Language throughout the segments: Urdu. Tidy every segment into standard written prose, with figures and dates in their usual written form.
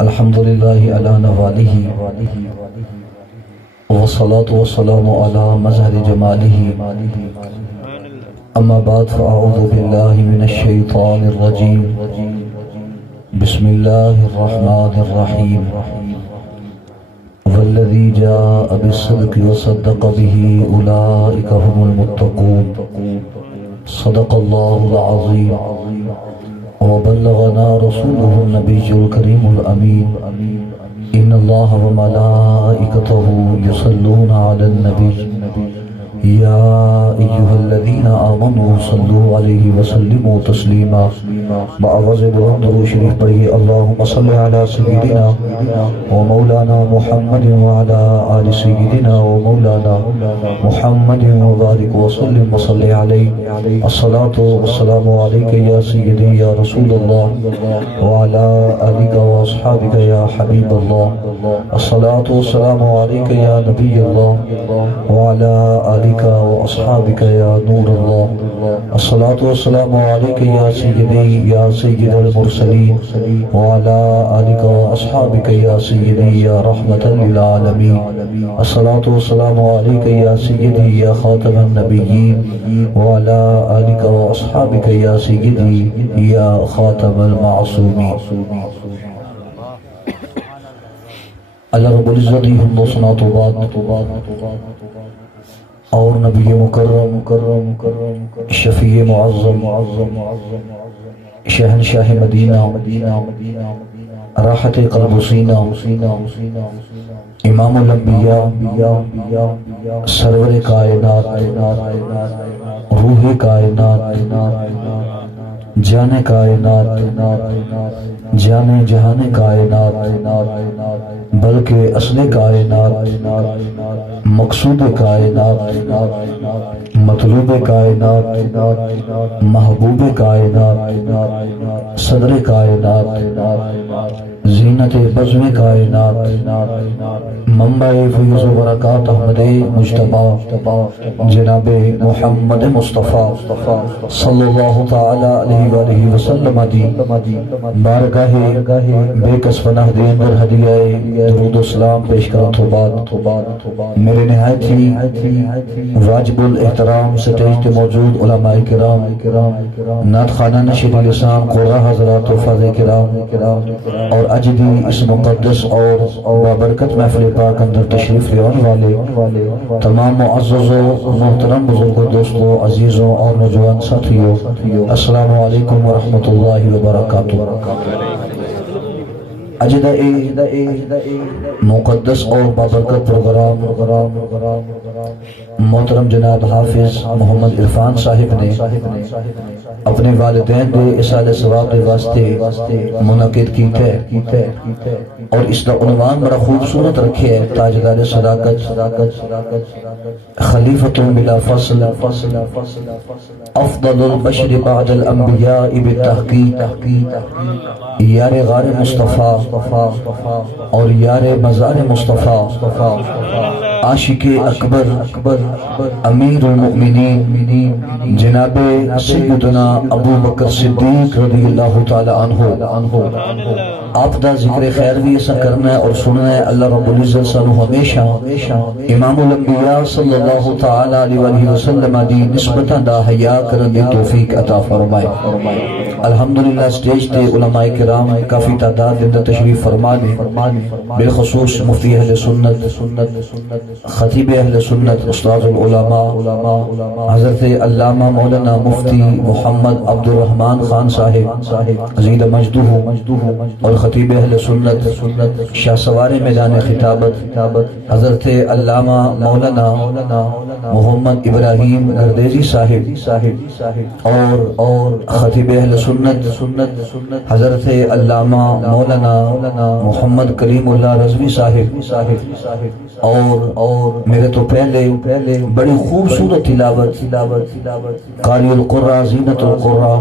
الحمد لله على نواله والصلاة والسلام على مظهر جماله. أما بعد فأعوذ بالله من الشيطان الرجيم. بسم الله الرحمن الرحيم. والذي جاء بالصدق وصدق به أولئك هم المتقون. صدق الله العظيم وبلغنا رسوله النبي الكريم الأمين. إن الله وملائكته يصلون على النبي يا أيها الذين آمنوا صلوا عليه وسلموا تسليما. بعوض درود شریف پڑھی. اللهم صل على سيدنا ومولانا محمد وعلى آل سيدنا ومولانا محمد وبارك وسلم وصل عليه. الصلاة والسلام عليك يا سيدي يا رسول الله وعلى آلك وأصحابك يا حبيب الله. الصلاة والسلام عليك يا نبي الله وعلى آلك وأصحابك يا نور الله. الصلاة والسلام عليك يا سيدي يا سيد المرسلين وعلى آلك وأصحابك يا سيدي يا رحمة للعالمين. الصلاة والسلام عليك يا سيدي يا خاتم النبيين وعلى آلك وأصحابك يا سيدي يا خاتم المعصومين. اللہ رب العزت ہی حمد و ثنا تو بعد اور نبی مکرم شفیع معظم شہنشاہ مدینہ راحت قلب و سینہ امام الانبیاء سرور کائنات روح کائنات جان کائنات جان جہان کائنات بلکہ اصل کائنات مقصود کائنات مطلوب کائنات محبوب کائنات صدر کائنات زینت بزم کائنات منبع فیض و برکات احمد مجتبی جناب محمد مصطفیٰ صلی اللہ تعالی علیہ وآلہ وسلم دی بارگاہ بے کس پناہ دے اندر ہدیہ درود و سلام پیش کروں تو بعد میرے نہایت ہی واجب الاحترام سٹیج تے موجود علماء کرام نعت خانہ نشید لسان قرآن حضرات و فاضل کرام اور اجدی اس مقدس اور بابرکت محفل پاک اندر تشریف لے والے تمام معزز و محترم بزرگوں دوستوں عزیزوں اور نوجوان ساتھیوں السلام علیکم ورحمۃ اللہ وبرکاتہ. اجدہ مقدس اور بابرکت پروگرام محترم جناب حافظ محمد عرفان صاحب نے اپنے والدین دے اصال ثواب دے واسطے منعقد کی تھے اور اس کا عنوان بڑا خوبصورت رکھے ہے تاجدار صداقت خلیفۃ بلا فصل افضل البشر بعد الانبیاء بالتحقیق یار غار مصطفیٰ اور یار مزار مصطفیٰ عاشق اکبر امیر المؤمنین جناب سیدنا ابو بکر صدیق رضی اللہ تعالی عنہ. آپ دا ذکر خیر بھی ایسا کرنا ہے اور سننا ہے. اللہ رب العزت سانو ہمیشہ امام الانبیاء صلی اللہ تعالی علیہ وسلم دی نسبتاں دا حیا کرن دی توفیق عطا فرمائے. الحمدللہ سٹیج تے علماء کرام کافی تعداد اندر تشریف فرما دے بالخصوص مفتی اہل سنت خطیب اہل سنت استاد العلماء حضرت علامہ مولانا مفتی محمد عبد الرحمن خان صاحب عزیز مجدہ اور خطیب اہل سنت شاہ سوار میدان خطابت حضرت علامہ مولانا محمد ابراہیم گردیزی صاحب اور خطیب اہل سنت حضرت علامہ مولانا محمد کلیم اللہ رضوی صاحب اور میرے تو پہلے بڑی خوبصورت تلاوت قاری القرآن زینت القرآن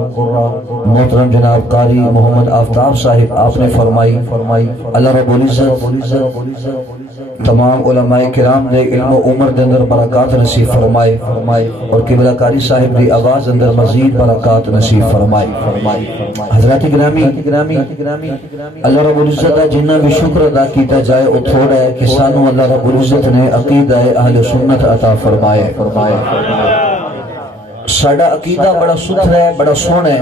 محترم جناب قاری محمد آفتاب صاحب آپ نے فرمائی. اللہ رب العزت تمام علماء کرام دے علم و عمر دے اندر برکات نصیب فرمائے اور قبلہ کاری صاحب دی آواز اندر مزید برکات نصیب فرمائے۔ حضرات گرامی، اللہ رب العزت جنہ بھی شکر ادا کیتا جائے او تھوڑا ہے کہ سانو اللہ رب العزت نے عقیدہ اہل سنت عطا فرمائے۔ ساڈا عقیدہ بڑا ستھرا ہے، بڑا سونا ہے،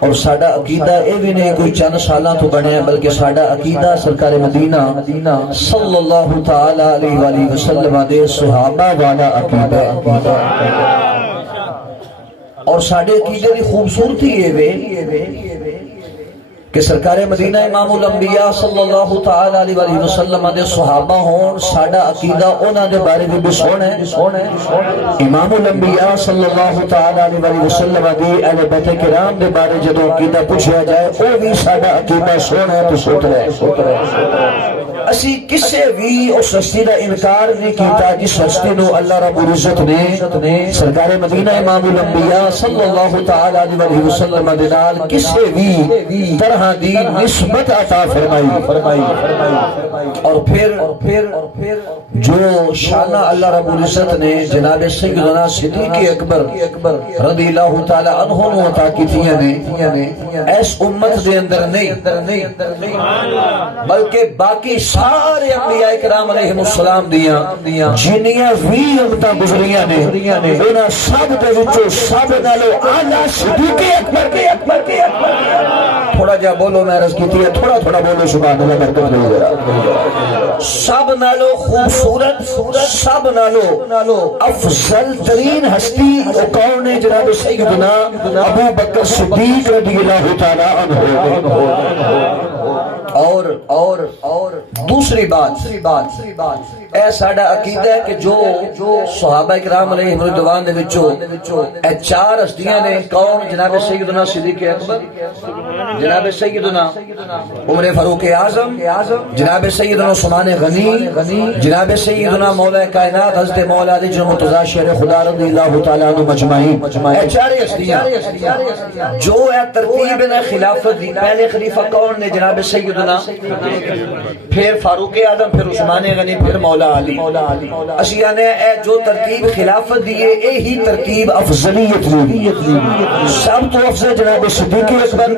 اور ساڈا عقیدہ اے بھی نہیں کوئی چند سالاں تو بنے ہے، بلکہ ساڈا عقیدہ سرکار مدینہ صلی اللہ تعالی علیہ وآلہ وسلم دے صحابہ والا عقیدہ ہے۔ اور ساڈے عقیدے دی خوبصورتی یہ وے کہ سرکار مدینہ امام الانبیاء صلی اللہ تعالی علیہ وآلہ وسلم دے صحابہ ہون، ساڈا عقیدہ انہاں دے بارے بھی سونا ہے۔ امام الانبیاء صلی اللہ تعالی علیہ وآلہ وسلم دی اہل بیت کرام دے بارے جدو عقیدہ پوچھا جائے او بھی ساڈا عقیدہ سونا ہے تو ستھرا ہے۔ اسی کسے بھی اس ہستی دا انکار نہیں کیتا جس ہستی نو اللہ رب العزت نے سرکار مدینہ امام الانبیاء صلی اللہ تعالی علیہ وآلہ وسلم دے نال کسے بھی طرح دی نسبت عطا فرمائی۔ اور پھر جو شانہ اللہ رب العزت نے جناب سیدنا صدیق اکبر رضی اللہ تعالی عنہ نو عطا کیتیاں نے ایس امت دے اندر نہیں بلکہ باقی سارے انبیاء کرام علیہ السلام دیاں جنیاں بھی امتاں گزریاں نے انہاں سب دے وچوں سب نالوں اعلیٰ صدیق اکبر کے تھوڑا جا بولو میں عرض کیتی ہے، تھوڑا بولو سبحان اللہ برکت دے ذرا۔ سب نالو خوبصورت، سب نالو افضل ترین ہستی کون ہے؟ جناب سیدنا ابو بکر صدیق رضی اللہ تعالی عنہ۔ اور دوسری بات اے ساڈا عقیدہ ہے کہ جو صحابہ کرام علیہ رضوان دے وچوں اے چار ہستیاں نے کون؟ جناب سیدنا صدیق اکبر، جناب سیدنا عمر فاروق اعظم، جناب سیدنا عثمان غنی، جناب سیدنا مولا کائنات حضرت مولا علی مرتضی شیر خدا رضی اللہ تعالی عنہ مجمعین۔ اے چار ہستیاں جو اے ترتیب نے خلافت دی، پہلے خلیفہ کون نے؟ جناب سیدنا، پھر فاروق اعظم، پھر عثمان غنی، پھر مولا علی۔ اشیاء نے اے جو ترتیب خلافت دیئے اے ہی ترتیب افضلیت دی، سب تو افضل جناب صدیق اکبر،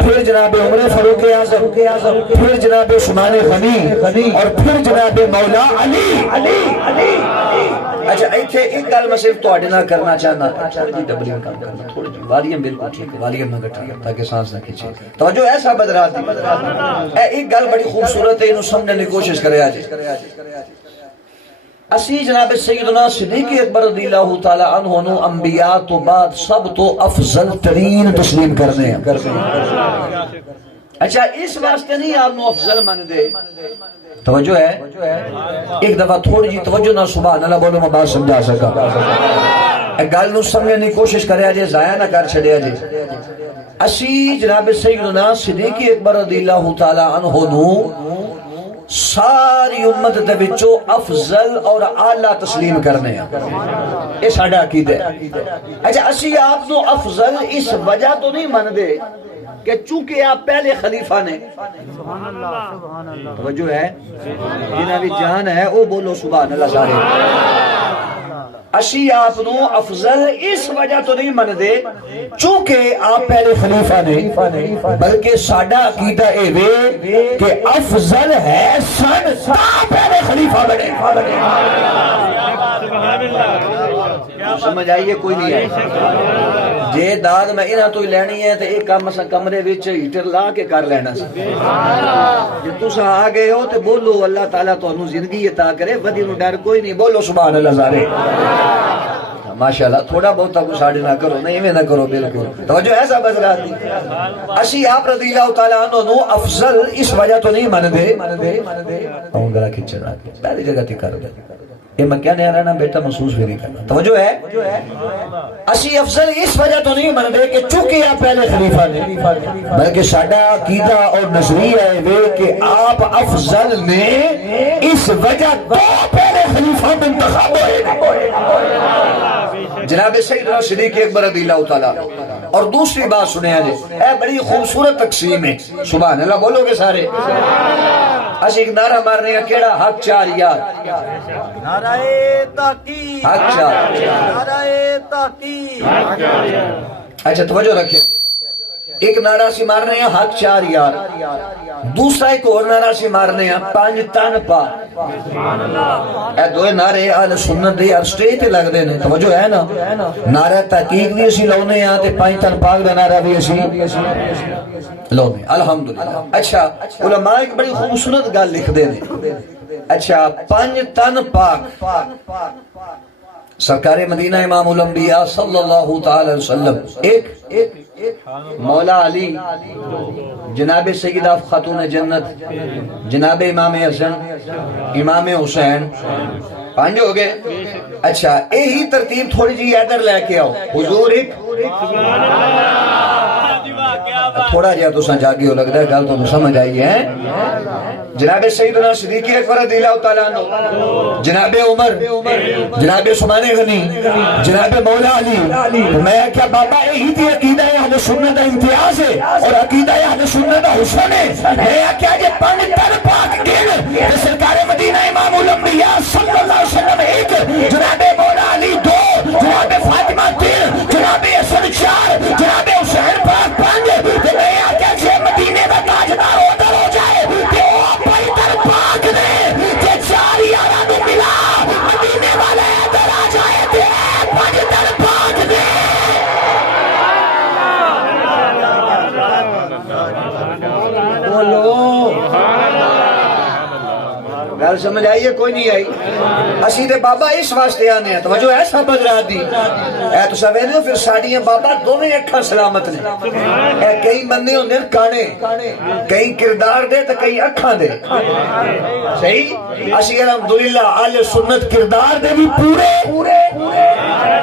پھر جناب عمر فاروق اعظم، پھر جناب عثمان غنی، اور پھر جناب مولا علی۔ اچھا ایتھے ایک گل میں صرف تواڈے نال کرنا چاہنا، تھوڑی جی ڈبلنگ کام کرنا، تھوڑی جی والیم بالکل ٹھیک ہے، والیم نہ گٹھا تاکہ سانس نہ کھچے۔ توجہ ایسا بدرات دی ایک گل بڑی خوبصورت ہے، انہوں سمجھنے کی کوشش کرے آجے۔ اسی جناب سیدنا صدیق اکبر رضی اللہ تعالی عنہ نو انبیاء تو بعد سب تو افضل ترین تسلیم کرنے ہیں۔ اچھا اس واسطے نہیں آپ نو افضل من دے، توجہ ہے ایک دفعہ تھوڑی جی توجہ نہ سبحان اللہ بولو میں بات سمجھا سکا، گل نو سمجھنے کی کوشش کرے آجے، ضائع نہ کر چھڑے آجے۔ اسی جناب سیدنا صدیق اکبر رضی اللہ تعالی عنہ نو ساری امت دے وچوں افضل اور اعلیٰ تسلیم کرنے ہیں، یہ ساڈا عقیدہ ہے۔ اچھا اسی آپ نو افضل اس وجہ تو نہیں من دے کہ چونکہ آپ پہلے خلیفہ نے، توجہ ہے جنہاں بھی جان ہے وہ بولو سبحان اللہ سارے۔ اسی آپ نو افضل اس وجہ تو نہیں من دے چونکہ آپ پہلے خلیفہ نہیں، بلکہ ساڈا عقیدہ اے وے کہ افضل ہے سن تا پہلے خلیفہ بنے۔ سمجھ آئیے کوئی نہیں ہے؟ جے داد میں انہاں تو ہی لینی ہے تو ایک کام اساں کمرے وچ ہیٹر لا کے کر لینا سی۔ جے تساں آ گئے ہو تے بولو اللہ تعالیٰ تانوں زندگی عطا کرے، ودی نو ڈر کوئی نہیں، بولو سبحان اللہ سارے۔ ماشاءاللہ تھوڑا بہت کچھ ساڑھے نہ کرو، نہیں میں نہ کرو بالکل، توجہ ایسا بزرات دی۔ اسی آپ رضی اللہ تعالیٰ عنہ نو افضل اس وجہ تو نہیں من دے اون گرا کھچنا پہلی جگہ تے کر دے، یہ میں کہنے رہنا بیٹا محسوس بھی نہیں کرنا، توجہ ہے۔ اسی افضل اس وجہ تو نہیں من دے کہ چونکہ آپ پہلے خلیفہ نے، بلکہ ساڈا عقیدہ اور نظریہ ہے کہ آپ افضل نے اس وجہ تو پہلے خلیفہ منتخب ہوئے جناب سیدنا صدیق اکبر رضی اللہ تعالیٰ۔ اور دوسری بات سنیں جی، اے بڑی خوبصورت تقسیم ہے، سبحان اللہ بولو گے سارے۔ اسی ایک نعرہ مارنے ہیں کیڑا حق چار یار نعرہ تحقیق حق چار نعرہ تحقیق اچھا توجہ رکھیں ایک نعرہ سی مارنے ہیں حق چار یار دوسرا ایک اور نعرہ سی مارنے ہیں پانچ تن پا اے دوئے نعرے اہل سنت دے اور سٹیج تے لگ دے نے توجہ ہے نا نعرہ تحقیق بھی اسی لونے ہیں تے پانچ تن پاک دا نعرہ بھی اسی لونے الحمدللہ اچھا علماء ایک بڑی خوبصورت گل لکھ دے نے اچھا پانچ تن پاک سرکار مدینہ امام الانبیاء صلی اللہ تعالی وسلم ایک مولا علی جناب سیدہ خاتون جنت جناب امام حسن امام حسین پانچ ہو گئے اچھا یہی ترتیب تھوڑی جی ادھر لے کے آؤ حضور ایک تھوڑا جہا تو جاگی ہو لگتا ہے گل تو سمجھ آئی ہے جناب سیدنا صدیق اکبر رضی اللہ تعالیٰ عنہ جناب عمر جناب عثمان غنی جناب مولا علی میں کیا بابا یہی تھی عقیدہ اہل سنت امتیاز ہے اور عقیدہ اہل سنت حسن ہے میں کیا یہ پانچ تن پاک گن سرکار مدینہ امام الانبیاء صلی اللہ علیہ وسلم ایک جناب مولا علی دو جناب فاطمہ تین جناب حسن چار جناب حسین پاک پانچ میں کیا یہ مدینے کا تاجدار ادھر ہو جائے کہ وہ پانچ تن پاک نے کہ چار یارہ نو ملا مدینے والے ادھر آ جائے تھے پانچ تن پاک نے بولو گل سمجھ آئیے کوئی نہیں آئی اسی تے بابا اس واسطے آنے ہیں توجہ ایسا بدرات دی اے تو سوینے پھر ساڑیاں بابا دونوں اکھاں سلامت نے اے کئی بندے ہوندے کانے کئی کردار دے تو کئی اکھاں دے صحیح اسی الحمدللہ آل سنت کردار دے بھی پورے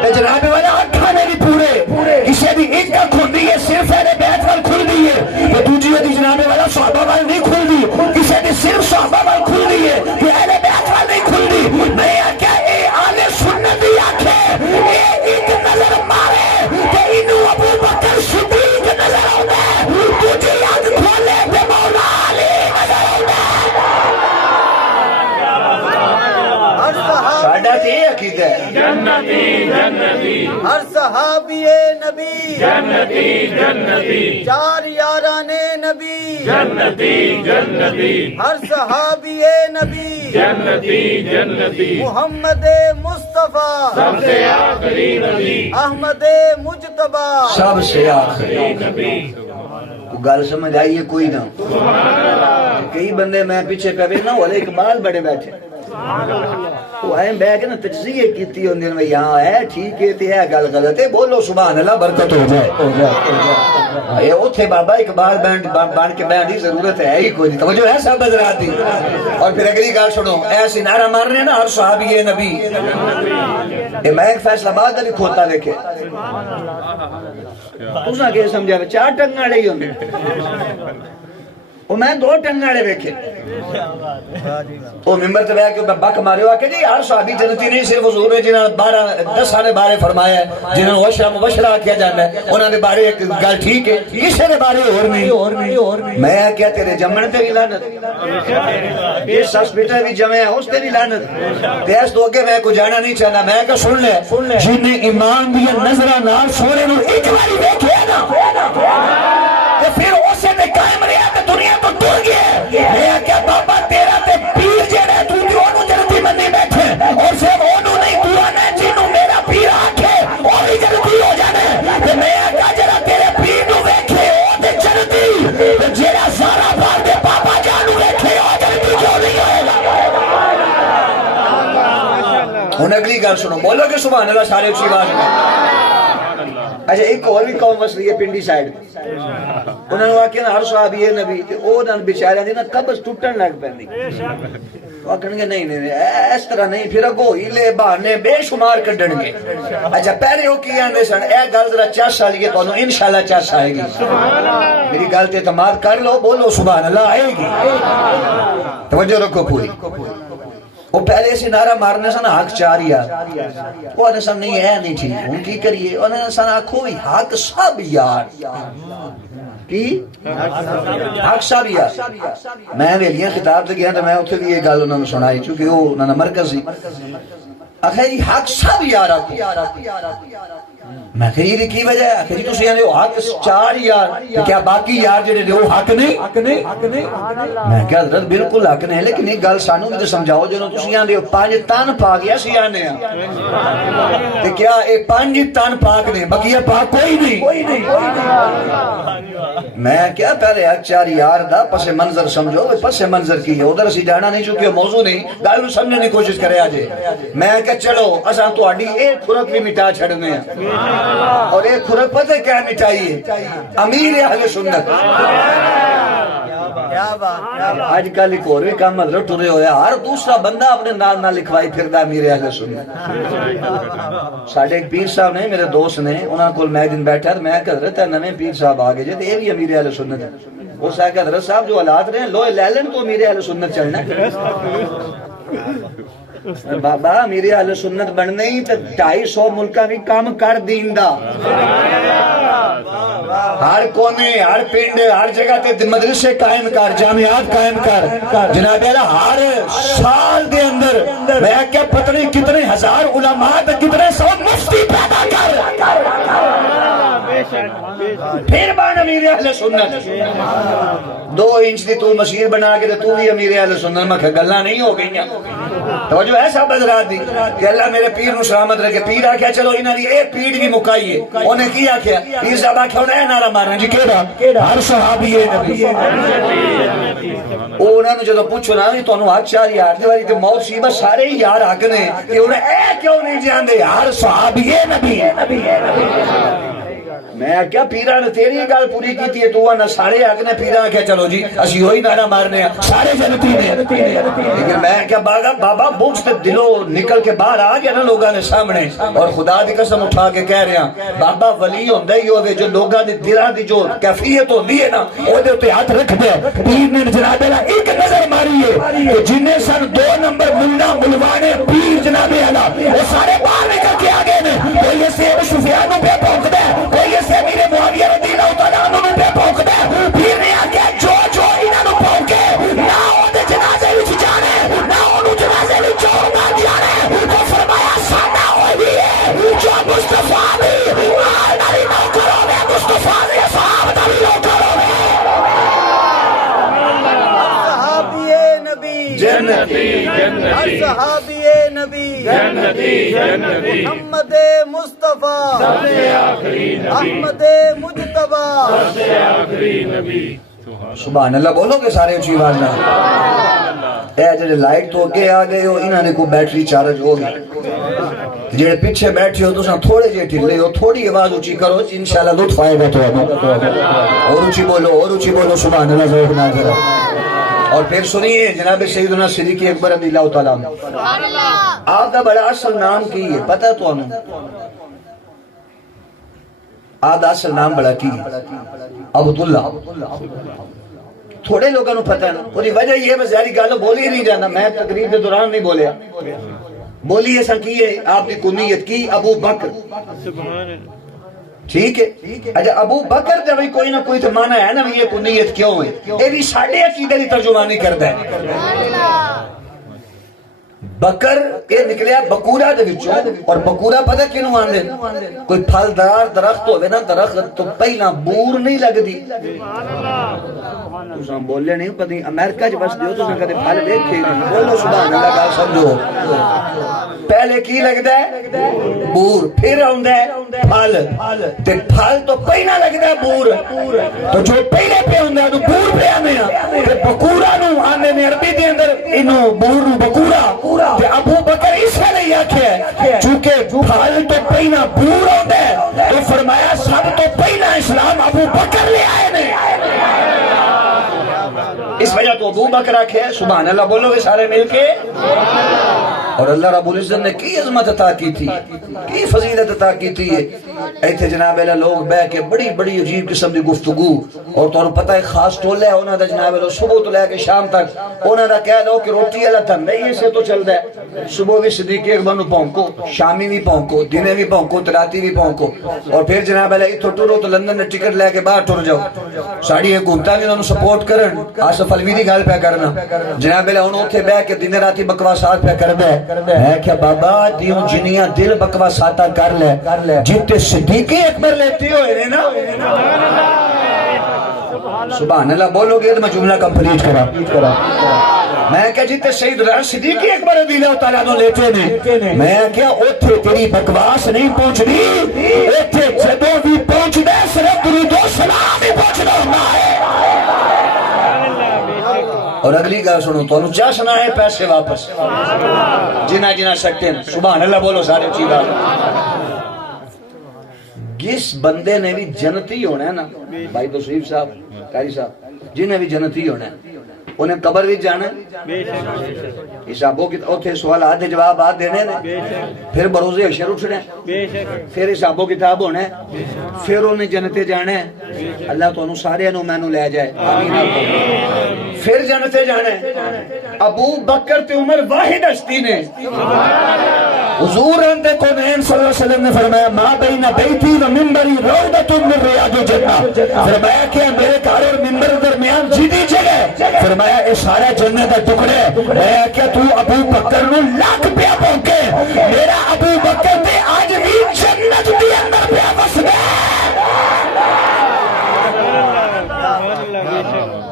تے جناب والا اکھاں دے بھی پورے کسی بھی ایک اکھ ہوندی ہے صرف اہل بیت وال کھل دی ہے تے دوجی دی جناب والا صحابہ وال نہیں کھل دی کسی دی صرف صحابہ وال کھل دی ہے کہ اہل بیت وال نہیں کھل دی میں آکھا اے آل سنت دی آکھے اے ایک نظر مارے کہ انہوں ابو بکر صدیق نظر ہوتا ہے تجھے یاد کھولے تے مولا علی نظر ہوتا ہے ساڑھا تے عقیدہ ہے جنتی جنتی ہر صحابی نبی جنتی جنتی چار یاران نبی جنتی جنتی ہر صحابی نبی جنتی جنتی محمد مصطفیٰ سب سے آخری نبی احمد مجتبی سب سے آخری نبی گل سمجھ آئیے کوئی نہ کئی بندے میں پیچھے پہ نا والے اقبال بڑے بیٹھے وہ آئیں بے کے نا تجزیہ کیتی ہوندی ہیں یہاں ہے ٹھیک ہے تے ہے گل غلط ہے بولو سبحان اللہ برکت ہو جائے یہ اوتھے بابا اقبال بان کے بیان دی ضرورت ہے ہی کوئی نہیں توجہ ہے صاحب حضرات دی اور پھر اگلی گل سنو ایسی نعرہ مار رہے ہیں نا ہر صحابی نبی یہ میں ایک فیصلہ آباد علی کھوتا دیکھے تُساں کہ سمجھا چار ٹنگاڑے ہی ہوندے وہ میں دو ٹنگاڑے بیکھے وہ ممبر تے بیٹھ کے بک مارے ہوا کہ جی ہر صحابی جنتی نہیں صرف حضور نے جنہاں 10 سال بارے فرمایا ہے جنہاں وشرہ مبشرہ کیا جاتا ہے انہاں دے بارے ایک گل ٹھیک ہے کسے دے بارے اور نہیں میں کیا تیرے جمن تے بھی لعنت یہ ہاسپٹل بھی جمع ہے اس تے بھی لعنت تے اس تو اگے میں کو جانا نہیں چاہنا میں کہ سن لے جن ایمان دی نظراں نال سونے نو ایک باری ویکھیا نا تے پھر اسے تے قائم رہیا تے دنیا تو ٹر گیا میں کیا بابا تیرا تے پیر جڑا تو انہوں جلدی منی بیٹھے اور صرف انہوں نہیں تو آنا جنہوں میرا پیر آکھے اور ہی جلدی ہو جانے تے میں کہا جڑا تیرے پیر نو ویکھے او تے جلدی جڑا سارا بار دے بابا جانو ویکھے او جلدی کیوں نہیں ہوئے گا ہن اگلی گل سنو بولو کہ سبحان اللہ سارے اچھی بات اچھا ایک اور بھی قوم مسئلہ ہے پنڈی سائیڈ انہوں نے واقعی ہر صحابی نبی او نہ بیچارے دی نا قبض ٹوٹن لگ پیندی وہ کہن گے نہیں اس طرح نہیں پھر اگو ہیلے بہانے بے شمار کڈن گے اچھا پہلے ہو کی آندے سن اے گل ذرا چس آ گئی تو انشاءاللہ چس آئے گی میری گل تے اعتماد کر لو بولو سبحان اللہ آئے گی توجہ رکھو پوری وہ پہلے سے نعرہ مارنے سن حق چار یار، وہ آنے سن نہیں ہے نہیں ٹھیک، ہوں کی کریے، انہیں سن آکھو بھی حق سب یار کی حق سب یار۔ میں ویلیاں خطاب سے گیا تو میں اتھے بھی یہ گل انہوں نے سنائی، چونکہ وہ انہوں نے مرکز سی آخر حق سب یار آکھو۔ میں کہ یہ کی وجہ ہے کہ تسی آندے ہو حق چار یار، کیا باقی یار جڑے دے وہ حق نہیں؟ میں کہ حضرت بالکل حق نہیں، لیکن ایک گل سانو بھی تے سمجھاؤ، جنوں تسی آندے ہو پانچ تن پاک یا سی آنے ہیں تے کیا اے پانچ تن پاک نے بقیہ پاک کوئی نہیں؟ میں کیا پہلے حق چار یار دا پس منظر سمجھو، پس منظر کی ہے ادھر اسی جانا نہیں، چونکہ موضوع نہیں، گل سمجھنے کی کوشش کرے آجے۔ میں کہ چلو اساں تہاڈی ایک کھرک بھی مٹا چھڑنے ہیں، اور ایک کھرک پتہ کیا مٹائیے؟ امیر اہل سنت۔ آج کل ایک اور بھی کام حضرت ٹرے ہویا، ہر دوسرا بندہ اپنے نال نہ لکھوائی پھردا امیر اہل سنت۔ ساڈے ایک پیر صاحب نے میرے دوست نے انہاں کول میں دن بیٹھا، میں کہ حضرت نویں پیر صاحب آ گئے جے تے اے بھی امیر اہل سنت ہے۔ اس آ کہ حضرت صاحب جو حالات رہے ہیں لوہے لے لین تو امیر اہل سنت چلنا بابا امیر اہل سنت بننے ہی تے 250 ملکاں بھی کام کر دیندا، ہر کونے ہر پنڈ ہر جگہ تے مدرسے قائم کر، جامعات قائم کر، جناب اعلیٰ ہر سال دے اندر میں کیا پتہ نہیں کتنے ہزار علماء تے کتنے سو مفتی پیدا کر، پھر بان امیر اہل سنت۔ 2 انچ دی تو مشیر بنا کے تو بھی امیر اہل سنت، میں کہ گلاں نہیں ہو گئیاں۔ توجہ ہے صاحب حضرات دی کہ اللہ میرے پیر نو سلامت رکھے۔ پیر آکھیا چلو انہاں دی ایک پیڑ بھی مکائیے، انہیں کی آکھیا؟ پیر صاحب آکھیا انہیں نعرہ مارنا جی کیڑا؟ ہر صحابی نبی۔ انہاں نو جدوں پوچھو نا وی تانوں حق چار یار دی واری تے موت سی، بس سارے ہی یار حق نے کہ انہیں اے کیوں نہیں جاندے ہر صحابی نبی۔ میں کیا پیران تیری گل پوری کیتی ہے، تو نہ سارے حق نے، پیران کیا چلو جی اسی ہوئی نعرہ مارنے ہیں سارے جنتی نے، لیکن میں کیا بابا بغض تے دلوں نکل کے باہر آ گیا نا لوگاں نے سامنے، اور خدا دی قسم اٹھا کے کہہ رہے ہیں بابا ولی ہوندا ہی ہوے جو لوگاں دی دلاں دی جو کیفیت ہوندی ہے نا او دے اوتے ہاتھ رکھ دے۔ پیر نے جناب اللہ ایک نظر ماری ہے کہ جنہیں سن 2 نمبر ملا ملوانے پیر جناب اللہ وہ سارے باہر نکل کے آ گئے نے، کوئی اسے ابو سفیان نو پہ پھونک دے، کوئی اسے امیر معاویہ رضی اللہ تعالیٰ عنہ نو پہ پھونک دے۔ پیر نے آکھیا جو انہاں نو پھونکے نہ او دے جنازے وچ جانے نہ اونوں جنازے وچ چور نہ جانے، وہ فرمایا ساڈا وہی ہے جو مصطفیٰ دی آل نبی نوکر ہوے، مصطفیٰ دی اصحاب دا بھی نوکر ہوے۔ جنتی ہر صحابی نبی جنتی، محمد مصطفیٰ سب سے آخری نبی، احمد مجتبی سب سے آخری نبی۔ سبحان اللہ بولو گے سارے اچھی آواز نہ؟ اے جڑے لائٹ تو اگے آ گئے ہو انہاں نے کو بیٹری چارج ہو گئی، جڑے پیچھے بیٹھے ہو تساں تھوڑے جے ٹھلے ہو، تھوڑی آواز اونچی کرو انشاءاللہ لطف آئے گا تو اور اونچی بولو سبحان اللہ ذوق نہ ذرا۔ اور پھر سنیے جناب سیدنا صدیق اکبر رضی اللہ تعالیٰ عنہ، آپ کا بڑا اصل نام کی ہے پتہ تو انہوں؟ آپ کا اصل نام بڑا کی عبداللہ، تھوڑے لوگوں نے پتہ ہے نا، اور وجہ یہ بس یاری گالو بولی نہیں جانا، میں تقریر کے دوران نہیں بولیا، بولی ایسا کی ہے آپ کی کنیت کی ابو بکر، ٹھیک ہے؟ اچھا ابو بکر جب کوئی نہ کوئی تو مانا ہے نا یہ کنیت کیوں ہے، یہ بھی ساڑھے عقیدہ کی ترجمانی کرتا ہے۔ بکر یہ نکلیا بکورا دے وچوں، اور بکورا پتہ کینوں آندے؟ کوئی پھل دار درخت ہوے نا، درخت تو پہلا بور نہیں لگدی، تساں بولے نہیں پتہ امریکہ چ بس دیو تساں کدے پھل دیکھے نہیں، بولو سبحان اللہ گل سمجھو۔ پہلے کی لگدا ہے بور، پھر آندا ہے پھل، تے پھل تو پہلا لگدا ہے بور، تو جو پہلے پہ ہوندا ہے بور پہ آنے تے بکورا نو آندے نے عربی دے اندر اینو بور نو بکورا۔ تے ابو بکر اس لیے آکھیا چونکہ پھل تو پہلا بور ہوندا ہے تو فرمایا سب تو پہلا اسلام ابو بکر لے آئے نے، اس وجہ تو ابو بکر آکھیا سبحان اللہ بولو گے سارے مل کے۔ اور اللہ رب العزت نے کی عظمت عطا کی تھی، کی فضیلت عطا کی تھی. ایتھے جناب اللہ لوگ بہ کے بڑی بڑی عجیب قسم دی گفتگو، اور تمہیں پتہ ہے خاص ٹولہ ہے انہاں دا جناب اللہ صبح تو لے کے شام تک انہاں دا کہہ لو کہ روٹی والا دھندا ہی ایسے تو چلدا ہے. صبح بھی صدیق اکبر نو پونکو، شامی بھی پونکو، دنے بھی پونکو، راتی بھی پونکو، اور پھر جناب اللہ اتھوں ٹرو تو لندن نے ٹکٹ لے کے باہر ٹر جاؤ. ساڑی حکومتاں بھی انہوں سپورٹ کرن. آصف علوی دی گل پہ کرنا جناب اللہ انہوں اتھے بہ کے دن راتی بکواسات پہ کردا ہے کہ بابا دیوں جنیاں دل بکواساتا کر لے جتے صدیق اکبر لیتے ہوئے نا. سبحان اللہ بولو گے تو میں جملہ کمپلیٹ کرا. میں کہا جیتے سید صدیق اکبر رضی اللہ تعالیٰ عنہ لیتے نے، میں کہا اوتھے تیری بکواس نہیں پہنچنی، اوتھے جدوں بھی پہنچنا صرف درود و سلام ہی پہنچنا ہونا ہے. اور اگلی گل سنو تو انہوں چاہ سنا ہے پیسے واپس جنہ جنہ سکتے ہیں. سبحان اللہ بولو سارے چیز آ. جس بندے نے بھی جنتی ہونا ہے نا بھائی تصریف صاحب قاری صاحب، جنہیں بھی جنتی ہونا ہے انہیں قبر بھی جانا ہے. حسابوں کی اوتھے سوال آدھے جواب آدھ دینے نے، پھر بروزے حشر اٹھنے، پھر حسابوں کتاب ہونا ہے، پھر انہیں جنتے جانا ہے. اللہ تو انہوں سارے انہوں میں نوں لے جائے آمین. پھر جنتے جانا ہے. ابو بکر تے عمر واحد ہستی نے. حضور اندے کونین صلی اللہ علیہ وسلم نے فرمایا ما بین بیتی و منبری روضۃ من ریاض الجنہ. فرمایا کہ میرے گھر اور منبر درمیان جیدی جگہ، فرمایا اے سارا جنت دا ٹکڑے. میں کیا تو ابو بکر نو لاکھ پیا پونکے، میرا ابو بکر تے آج بھی جنت دے اندر پیا وسدا.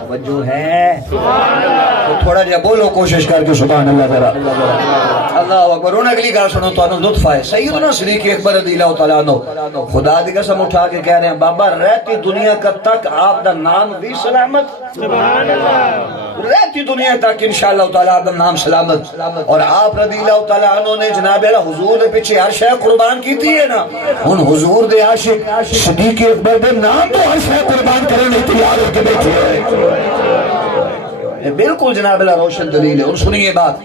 توجہ ہے تو تھوڑا جہا بولو کوشش کر کے سبحان اللہ ذرا. اللہ اکبر. انہوں اگلی گل سنو تو انہوں لطف آئے. سیدنا صدیق اکبر رضی اللہ تعالیٰ عنہ خدا دی قسم اٹھا کے کہہ رہے ہیں بابا رہتی دنیا کا تک آپ دا نام بھی سلامت، رہتی دنیا تک انشاءاللہ تعالیٰ آپ دا نام سلامت. اور آپ رضی اللہ تعالیٰ عنہ نے جناب اللہ حضور دے پیچھے ہر شے قربان کی تھی ہے نا. ان حضور دے عاشق صدیق اکبر دے نام تو ہر شے قربان کرنے تیار ہو کے بیٹھے ہوئے. بالکل جناب اللہ روشن دلیل ہے. اور سنیے بات،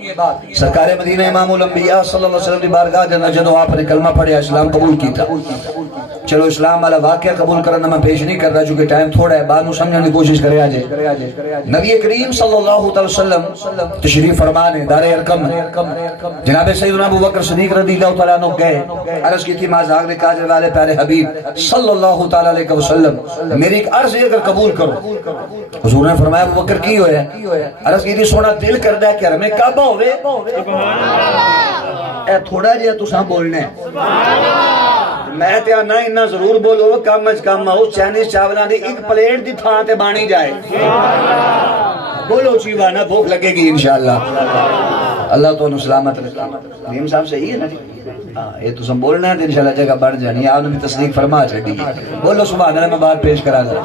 سرکار مدینہ امام الانبیاء صلی اللہ علیہ وسلم کی بارگاہ جنہ جدو آپ نے کلمہ پڑھیا اسلام قبول کیتا. چلو اسلام والا واقعہ قبول کرنا میں پیش نہیں کر رہا چونکہ ٹائم تھوڑا ہے، بعد میں سمجھنے کی کوشش کرے آجے. نبی کریم صلی اللہ علیہ وسلم تشریف فرمانے دار ارقم جناب سیدنا ابو بکر صدیق رضی اللہ تعالیٰ عنہ گئے. عرض کی تھی مازاغ نے کاجر والے پیارے حبیب صلی اللہ تعالیٰ علیہ وسلم میری ایک عرض اگر قبول کرو. حضور نے فرمایا ابو بکر کی ہوئے؟ عرض کی تھی سونا دل کردہ ہے کہ ہمیں کعبہ ہوئے. اے تھوڑا جیا تو ساں بولنے میں تیار نہ انہا ضرور بولو کم از کم ہو چائنیز چاولان دی ایک پلیٹ دی تھا تے بانی جائے. بولو چیوانا بھوک لگے گی انشاءاللہ. اللہ تو انہوں سلامت رکھا. نیم صاحب صحیح ہے نا یہ تو سم بولنا ہے تو انشاءاللہ جگہ بڑھ جانی. آپ نے بھی تصدیق فرما چھڑی. بولو سبحان اللہ. میں بات پیش کرا دوں.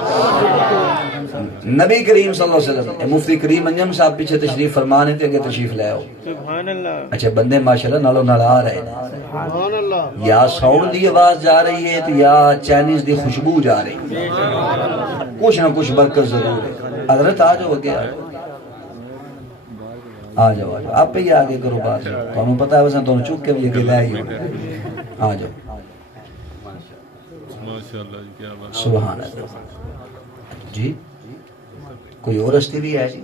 نبی کریم صلی اللہ علیہ وسلم مفتی کریم انجم صاحب پیچھے تشریف فرمانے تھے کہ تشریف لے آؤ. اچھا بندے ماشاءاللہ نالو نال آ رہے ہیں، یا ساؤنڈ دی آواز جا رہی ہے تو یا چائنیز دی خوشبو جا رہی ہے. کچھ نہ کچھ برکت ضرور ہے. حضرت آ جاؤ اگے آ جاؤ آپ پہ ہی آگے کرو بات. تو ہمیں پتہ ہے ویسا تو چک کے بھی اگے لے ہی آ جاؤ. سبحان اللہ. جی کوئی اور رستے بھی ہے جی؟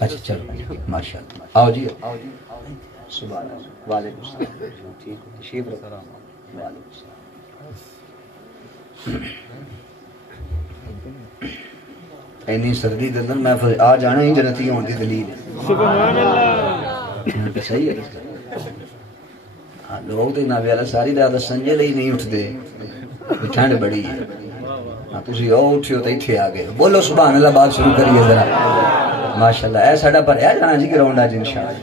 اچھا چلو ماشاءاللہ آؤ جی. سبحان اللہ. وعلیکم السلام. ٹھیک تشریف رکھا. وعلیکم السلام. اینی سردی دندن میں آ جانا ہی جنتی ہوں دی دلیل ہے. سبحان اللہ. صحیح ہے. لوگ تو نہ بیالا ساری رات سنجے لئی نہیں اٹھ دے ٹھنڈ بڑی ہے. تسی او اٹھیو تے ایتھے آ گئے. بولو سبحان اللہ. بات شروع کریے ذرا. ماشاءاللہ اے ساڈا بھریا جانا جی گراؤنڈ اج انشاءاللہ.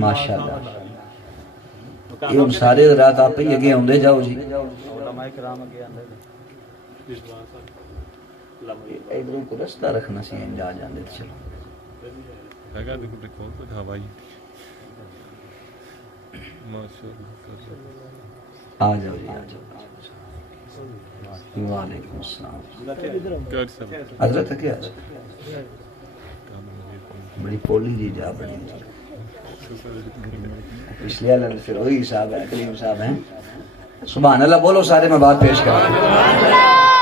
ماشاءاللہ. یہ ہم سارے رات آپ ہی اگے آندے جاؤ جی. علماء کرام اگے آندے. ادھروں کو رستہ رکھنا سی جا جاندے. چلو لگا دے کو کون تو ہوائی. ماشاءاللہ. آ جاؤ جی آ جاؤ. وعلیکم السلام. حضرت کیا بڑی پولی جی جا بڑی پچھلے والے پھر وہی صاحب ہے، کلیم صاحب ہیں. سبحان اللہ بولو سارے، میں بات پیش کروں.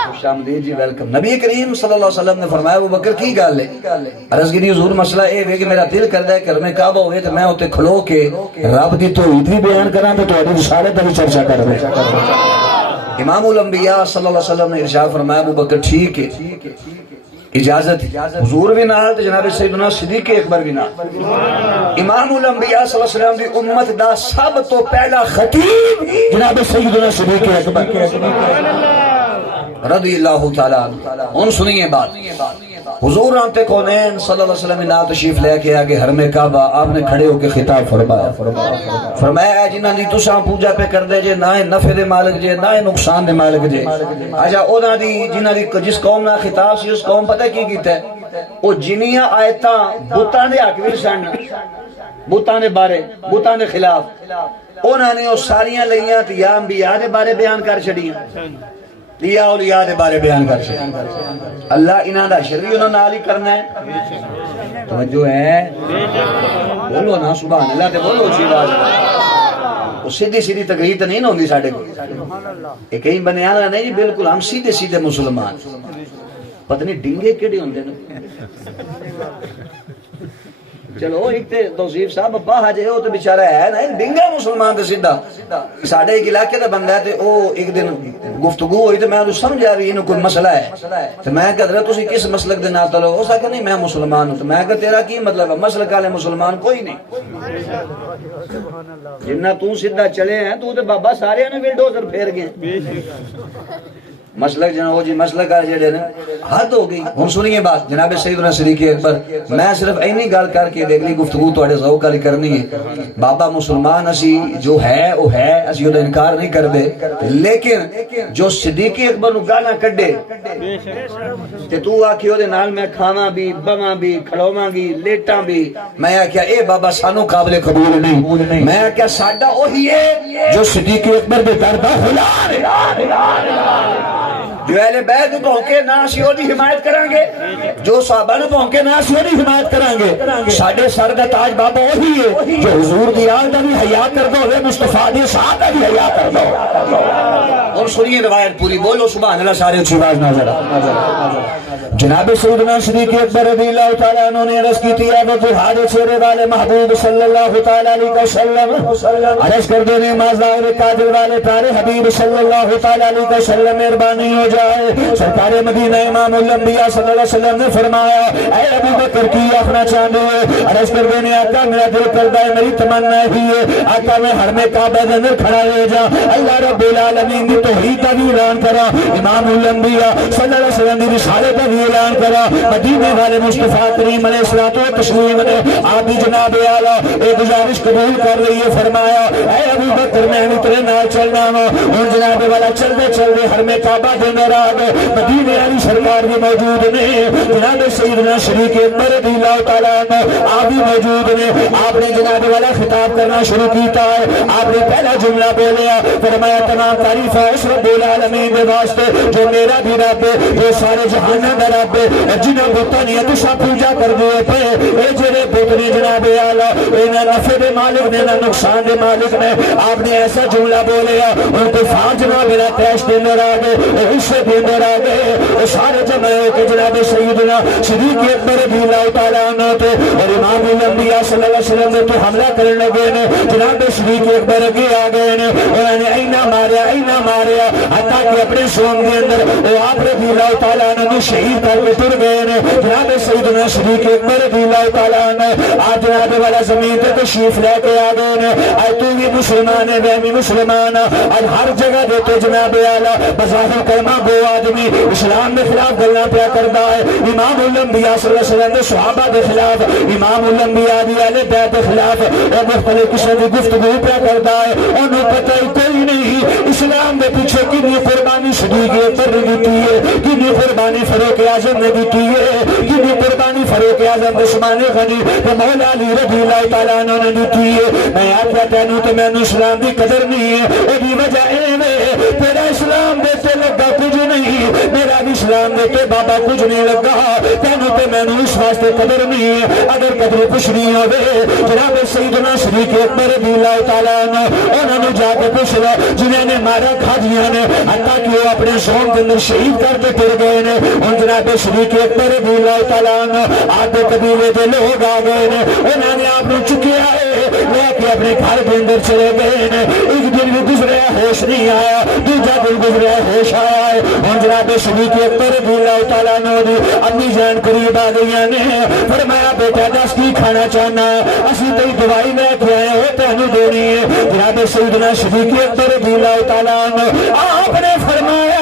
خوش آمدید جی، ویلکم. نبی کریم صلی اللہ علیہ وسلم نے فرمایا ابو بکر کی گل ہے؟ عرض کی حضور مسئلہ اے ہے کہ میرا دل کردا ہے کہ میں کعبہ ہوئے تے میں اوتے کھلو کے رب دی توحید بھی بیان کراں تے تہاڈی رسالت دی چرچا کراں. امام الانبیاء صلی اللہ علیہ وسلم نے ارشاد فرمایا ابو بکر ٹھیک ہے، اجازت. حضور بھی نال تے جناب سیدنا صدیق اکبر بھی نال. امام الانبیاء صلی اللہ علیہ وسلم دی امت دا سب تو پہلا خطیب جناب سیدنا صدیق اکبر رضی اللہ تعالیٰ عنہ. ان سنیے بات. حضور رحمت کونین صلی اللہ علیہ وسلم نے تشریف لے کے آگے حرم کعبہ آپ نے کھڑے ہو کے خطاب فرمایا اے جنہاں دی تساں پوجا پہ کر دے جے، نہ نفع دے مالک جے نہ نقصان دے مالک جے. اچھا انہاں دی جنہاں دی جس قوم نال خطاب سی اس قوم پتہ کی کیتا ہے؟ او جنیاں آیتاں بتاں دے حق وچ سن، بتاں دے بارے، بتاں دے خلاف انہاں نے او ساریاں لئیاں تے یا انبیاء دے بارے بیان کر چھڑیاں، لیا اولیاء دے بارے بیان کر چھڑیاں. اللہ انہاں دا شر بھی انہاں نال ہی کرنا ہے. توجہ ہے؟ بولو نا سبحان اللہ تے بولو اچھی آواز. وہ سیدھی سیدھی تقریر تو نہیں نہ ہوندی ساڈے کول. اے کہیں بنیانا نہیں جی، بالکل ہم سیدھے سیدھے مسلمان. پتہ نہیں ڈنگے کیڑے ہوندے نے. چلو ایک تے توصیف صاحب ابا حج ہے وہ تو بیچارہ ہے نا، ڈنگا مسلمان تے سیدھا. ساڈے ایک علاقے دا بندہ ہے تے او ایک دن گفتگو ہوئی تے میں انہوں سمجھا بھی انہوں کوئی مسئلہ ہے تے میں کہہ رہا تسی کس مسلک دے نال تعلق؟ اس کہ نہیں میں مسلمان ہوں. تے میں کہا تیرا کی مطلب ہے؟ مسلک والے مسلمان کوئی نہیں. جنہ تو سیدھا چلے ہیں تو تے بابا سارے نے ولڈوزر پھیر گئے. مسلک جنہوں جی مسلک آ جڑے نے حد ہو گئی. ہن سنیے بات جناب سیدنا صدیق اکبر. میں صرف اینی گل کر کے دیکھ لی گفتگو تواڈے ذوق والی کرنی ہے. بابا مسلمان اسی جو ہے وہ ہے، اسی دا انکار نہیں کردے، لیکن جو صدیق اکبر نو گانا کڈے تے تو آکھی او دے نال میں کھاواں بھی بواں بھی کھڑوواں گی لیٹاں بھی، میں آکھیا اے بابا سانو قابل قبول نہیں. میں آکھیا ساڈا وہی ہے جو صدیق اکبر دے در دا حلال ہے. جو اہل بیت نو بھونکے نہ اسی او دی حمایت کریں گے، جو صحابہ نو بھونکے نہ اسی او دی حمایت کریں گے. ساڈے سر دا تاج بابا وہی ہے جو حضور دی آل دا بھی حیا کردا ہوے، مصطفیٰ دی ساتھ دا بھی حیا کردا ہو. اور سنیے روایت پوری. بولو سبحان اللہ سارے اچھی آواز نہ ذرا. جناب سیدنا صدیق اکبر رضی اللہ تعالیٰ عنہ نے عرض کی تھی اے جہاد چہرے والے محبوب صلی اللہ تعالیٰ علیہ وسلم، عرض کر دینے مازدار قادر والے پیارے حبیب صلی اللہ تعالیٰ علیہ وسلم مہربانی ہو جائے. سرکار مدینہ امام الانبیاء صلی اللہ علیہ وسلم نے فرمایا اے ابو بکر کی آخنا چاہتے ہیں؟ عرض کر دینے آقا میرا دل کردہ ہے، میری تمنا ہی ہے آقا میں حرم کعبہ کے اندر کھڑا رہ جا، اللہ رب العالمین کی توحید کا بھی اعلان کرا، امام الانبیاء صلی اللہ علیہ وسلم کی رسالت کا بھی اعلان کرا. مدینے والے مصطفیٰ کریم علیہ الصلوۃ والتسلیم نے آپ کی جناب اعلیٰ ایک گزارش قبول کر رہی ہے. فرمایا اے ابو بکر میں تیرے نال چلنا ہوں. اور جناب والا چلتے چلتے حرم کعبہ کے اندر آ گئے. مدینے والی سرکار بھی موجود نے، جناب سیدنا صدیق اکبر رضی اللہ تعالیٰ عنہ آپ بھی موجود نے. آپ نے جناب والا خطاب کرنا شروع کیتا ہے. آپ نے پہلا جملہ بولیا، فرمایا تمام تعریف ہے اس رب العالمین کے واسطے جو میرا بھی رب ہے، جو سارے جہان کا رب ہے، جنہیں بتانیاں تسا پوجا کر دیے پہ اے جڑے بتنی جناب اعلیٰ انہاں نفع دے مالک نے نہ نقصان دے مالک نے. آپ نے ایسا جملہ بولیا ان کو فار جناب میرا تیش دے اندر آ گئے، حصے دے اندر آ گئے، سارے جمع ہو کے جناب سیدنا صدیق اکبر رضی اللہ تعالیٰ عنہ تے اور امام الانبیاء صلی اللہ علیہ وسلم نے تو حملہ کرنے لگے نے. جناب صدیق اکبر اگے آ گئے نے، انہوں نے اینا ماریا حتیٰ کہ اپنے سون کے اندر وہ آپ رضی اللہ تعالیٰ عنہ شہید کر کے تر گئے نے. جناب سیدنا صدیق اکبر رضی اللہ تعالیٰ عنہ آج جناب والا زمین تے تشریف لے کے آ گئے نے. آج تو بھی مسلمان ہے، میں بھی مسلمان ہوں. آج ہر جگہ دے تو جناب اعلیٰ بظاہر کلمہ گو آدمی اسلام کے خلاف گلاں پیا کرتا ہے، امام الانبیاء صلی اللہ علیہ وسلم کے صحابہ کے خلاف، امام الانبیاء دی اہل بیت کے خلاف مختلف قسم کی گفتگو پیا کرتا ہے. انہوں پتہ ہی کوئی نہیں اسلام کے پیچھے کنی قربانی صدیق اکبر نے دیتی ہے، کنی قربانی فاروق اعظم نے دیتی ہے، کنی قربانی فاروق اعظم عثمان غنی مولا علی رضی اللہ تعالیٰ عنہ نے دیتی ہے. میں آخیا تینوں تو مینوں اسلام کی قدر نہیں ہے، یہ وجہ ایویں تیرا اسلام دے تے لگا کچھ نہیں، میرا بھی اسلام دے تے بابا کچھ نہیں لگا. تینوں تے مینوں اس واسطے تے قدر نہیں اگر قدر پوچھنی ہوے جناب سیدنا صدیق اکبر رضی اللہ تعالیٰ عنہ انہوں نے جا کے پوچھ لو جنہوں نے مارا کھادیاں نے حتیٰ کہ وہ اپنے سون کے اندر شہید کر کے پھر گئے نے ان جناب صدیق اکبر رضی اللہ تعالیٰ عنہ آدھے قبیلے کے لوگ آ گئے نے انہوں نے آپ نے چکیا ہے لے کے اپنے گھر کے اندر چلے گئے نے ایک دن بھی گزرے ہوش نہیں آیا دوسرا دن گزرے ہوش آیا ہے ان جناب صدیق اکبر رضی اللہ تعالیٰ عنہ دی امی جان قریب آ گئی نے فرمایا بیٹا دس کی کھانا چاہنا اسی تئی دوائی لے کے آئے ہو تینوں دینی ہے جناب سیدنا صدیق اکبر رضی اللہ تعالیٰ عنہ آپ نے فرمایا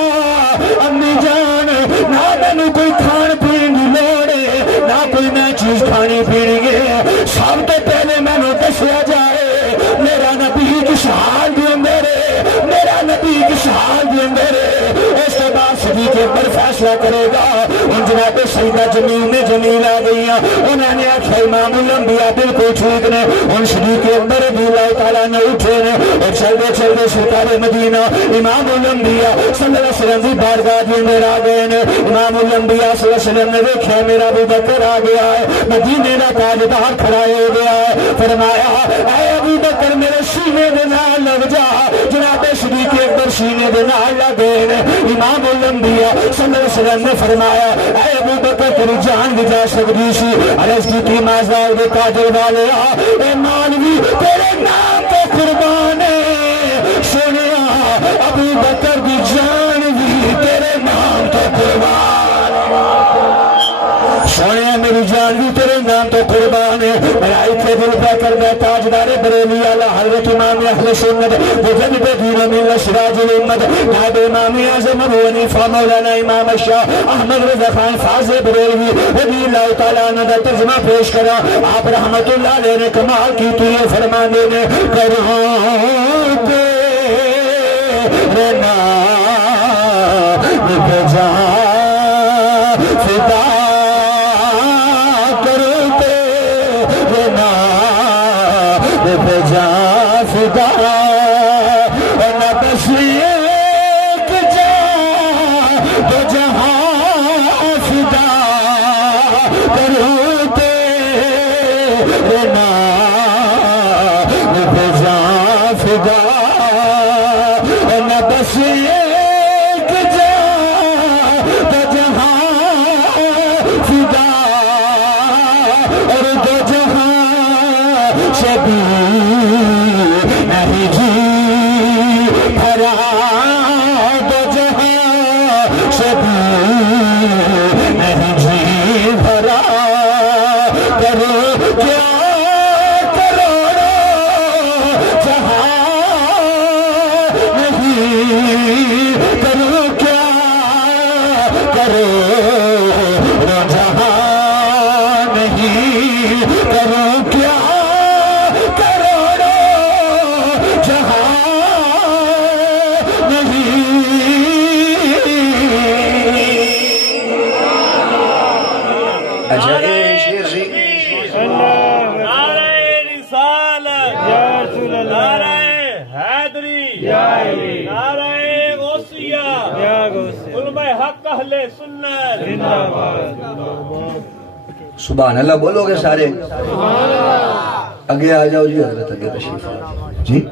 امی جان نہ مینوں کوئی کھان پین دی لوڑ ہے نہ کوئی میں چیز کھانی پینی ہے سب تو پہلے مینوں دسیا جائے میرا نبی کس حال دے اندر ہے میرا نبی کس حال دے اندر ہے اس کے بعد صدیق اکبر فیصلہ کرے گا ان جناب سیدہ جمیل آ گئی انہوں نے آخیا امام الانبیاء بالکل ٹھیک نے ان صدیق اکبر رضی اللہ تعالیٰ نے اٹھے نے اور چلتے چلتے سرکار مدینہ امام الانبیاء صلی اللہ علیہ وسلم کی بارگاہ کے اندر آ گئے نے امام الانبیاء صلی اللہ علیہ وسلم نے دیکھا میرا ابو بکر آ گیا ہے مدینے کا تاجدار کھڑا ہو گیا ہے فرمایا اے ابو بکر میرے سینے دے نال لگ جا جناب صدیق اکبر سینے دے نال لگ گئے نے امام الانبیاء صلی اللہ علیہ وسلم نے فرمایا اے ابو بکر تیری جان بھی جا سکتی سی عرض کی تھی مازدار دے تاجر والے اے مولوی تیرے نام تو قربان ہے سنیا ابو بکر کی جان بھی تیرے نام تو قربان سونے میری جان بھی تیرے نام تو قربان ہے میرا اتنے دل پہ کر دے تاجدار بریلی والا حضرت امام اہل سنت مجدد دین ملت سراج الامت نائب امام اعظم ابو حنیفہ مولانا امام شاہ احمد رضا خان فاضل بریلوی رضی اللہ تعالیٰ عنہ کا ترجمہ پیش کرا آپ رحمت اللہ علیہ نے کمال کی تو یہ فرمانے نے کروں تیرے نام پہ جان فدا جا فدا نہ بس ایک جا تو جہاں فدا کروں تیرے نام پہ جا فدا نہ بس ایک جا تو جہاں فدا اور دو جہاں سے بھی نہیں جی بھرا دو جہاں سے بھی نہیں جی بھرا کرو کیا کروڑو جہاں نہیں کرو کیا کرو جہاں نہیں کرو کیا سبحان اللہ بولو گے سارے اگے آ جاؤ جی حضرت اگے تشریف جی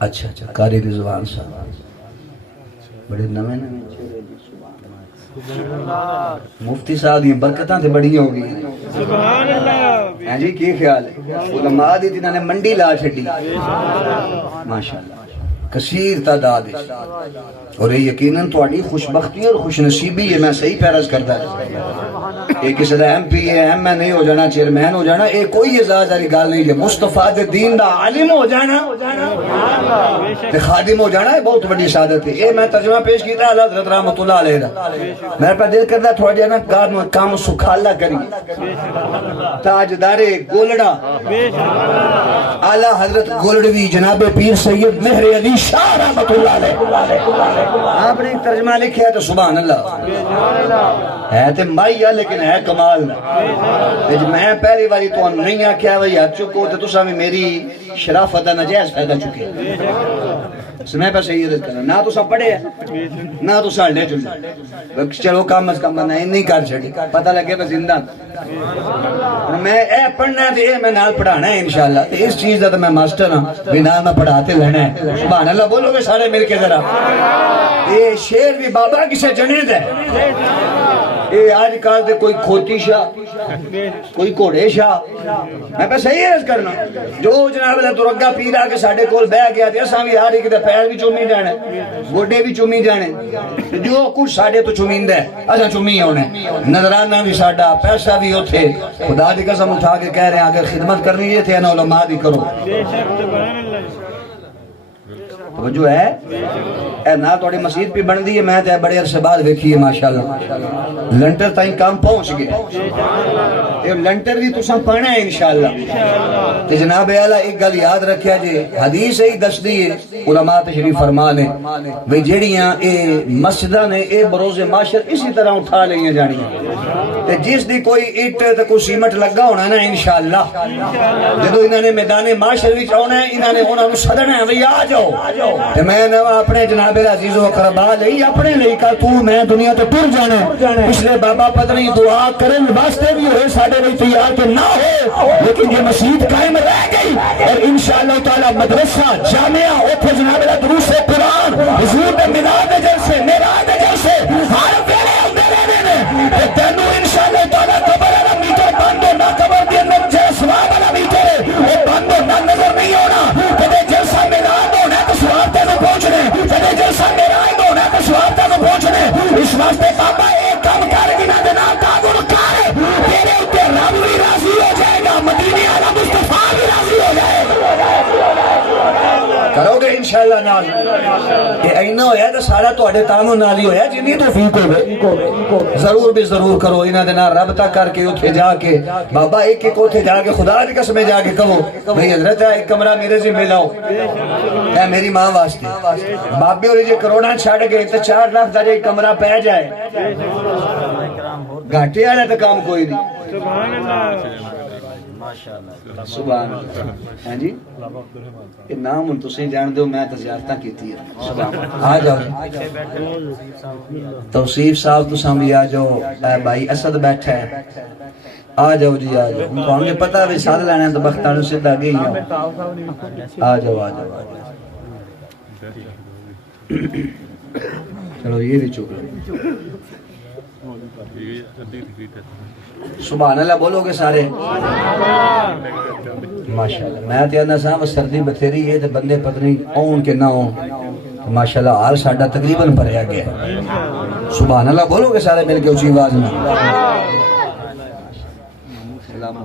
اچھا اچھا قاری رضوان صاحب بڑے نویں مفتی صاحب دی برکتاں تے بڑی ہو گئی سبحان اللہ ہاں جی کی خیال ہے علماء دی جنہاں نے منڈی لا چھڈی ماشاءاللہ کثیر تعداد ہے اور یہ یقیناً تہاڈی خوش بختی اور خوش نصیبی ہے میں صحیح پیرز کرتا ہے ایک کسی دا M P A M N A ہو جانا چیئرمین ہو جانا اے کوئی اعزاز والی گل نہیں ہے مصطفیٰ دے دین دا عالم ہو جانا تے خادم ہو جانا ہے بہت بڑی سعادت ہے اے میں ترجمہ پیش کیتا ہے حضرت رحمت اللہ علیہ دا میرے پہ دل کرتا تھوڑا جا نا کام سکھالا کری تاجدار گولڑا اعلیٰ حضرت گولڑوی جناب پیر سید مہر علی شاہ رحمت اللہ علیہ آپ نے ترجمہ لکھا ہے تو سبحان اللہ ہے تے مائی ہے لیکن ہے کمال میں پہلی باری تو نہیں آکھیا وہی ہاتھ چکو تو تسا بھی میری شرافت نجائز فائدہ چکے سمیں پہ صحیح عزت کرنا نہ تسا پڑھے نہ تسا لے چلے چلو کام از کم بنا نہیں کر چھڑی پتہ لگے بس زندہ میں اے پڑھنا ہے تے اے میں نال پڑھانا ہے انشاءاللہ تے اس چیز دا تے میں ماسٹر ہاں بھی نال میں پڑھاتے لینا ہے سبحان اللہ بولو گے سارے مل کے ذرا یہ شیر بھی بابا کسے جنے دے یہ آج کل دے کوئی کھوتی شاہ کوئی گھوڑے شاہ میں پہ صحیح عرض کرنا جو جناب اللہ ترگا پیر آ کے ساڈے کول بہ گیا تے اساں بھی ہر ایک دے پیر بھی چومی جانے گوڈے بھی چومی جانے جو کچھ ساڈے تو چومیندا ہے اساں چومی ہونے نظرانہ بھی ساڈا پیسہ بھی اوتھے خدا دی قسم اٹھا کے کہہ رہے ہیں اگر خدمت کرنی ہے تے انہاں علماء دی کرو توجہ ہے اے نہ تھوڑی مسجد بھی بن دی ہے میں تے بڑے عرصے بعد دیکھی ہے ماشاءاللہ لنٹر تائیں کام پہنچ گیا تے لنٹر بھی تساں پڑھنا ہے انشاءاللہ تے جناب اعلیٰ ایک گل یاد رکھیا جی حدیث ہی دس دی ہے علماء تشریف فرما نے بھئی جڑیاں اے مسجداں نے اے بروز معاشر اسی طرح اٹھا لئیاں جانیاں تے جس دی کوئی اٹ تے کوئی سیمٹ لگا ہونا نا انشاءاللہ جدو انہاں نے میدان معاشر وچ آنا ہے انہاں نے انہاں نوں سدنا ہے بھئی آ جاؤ تے میں نہ اپنے جناب عزیز و اقربا لئی اپنے لئی کل تو میں دنیا تے ٹر جانا پچھلے بابا پتنی دعا کرن واسطے بھی ہوئے ساڈے لئی تیار کہ نہ ہو لیکن یہ مسجد قائم رہ گئی اور انشاءاللہ تعالی مدرسہ جامعہ اوتھے جناب دروس قرآن حضور دے میلاد دے جلسے معراج دے جلسے ہر ویلے ہوندے رہنے تے تینوں انشاءاللہ تعالی قبر والا میٹر بند ہو نہ قبر دے اندر جے ثواب والا میٹر وہ بند ہو نہ نظر نہیں ہونا کدے جلسہ میلاد ہونا تو ثواب تے پہنچنے کدے جلسہ معراج ہونا تو ثواب تے پہنچنے اس واسطے بابا ایک کام کر انہاں دے نال تعاون کر تیرے اوتے رب بھی راضی ہو جائے گا مدینے والا مصطفیٰ بھی راضی ہو جائے گا کرو گے انشاءاللہ نال کہ اینا ہویا تو سارا تواڈے تعاون نال ہی ہویا جنی توفیق ہوے ضرور بھی ضرور کرو انہاں دے نال رابطہ کر کے اوتھے جا کے بابا ایک ایک اوتھے جا کے خدا دی قسم جا کے کہو بھئی حضرت ایک کمرہ میرے سے ملاؤ اے میری ماں واسطے بابے اور یہ کروڑا چھڑ گئے تے 4 لاکھ دا ایک کمرہ پہ جائے گھاٹے والا تو کام کوئی نہیں سبحان اللہ سبحان اللہ ہاں جی یہ نام ہن تسیں جان دیو میں تے زیارتاں کیتی ہے سبحان آ جاؤ توصیف صاحب تساں بھی آ جاؤ اے بھائی اسد بیٹھا ہے آ جاؤ جی آ جاؤ تمہیں پتہ ہے ساتھ لینا تو بختانو سیدھا گئی آ جاؤ آ جاؤ چلو یہ بھی چک سبحان اللہ بولو گے سارے ماشاءاللہ میں تے اندر صاحب سردی بتھیری ہے تے بندے پتنی اون کے نہ اون ماشاءاللہ حال ساڈا تقریباً بھریا گیا سبحان اللہ بولو گے سارے مل کے اونچی آواز میں سلام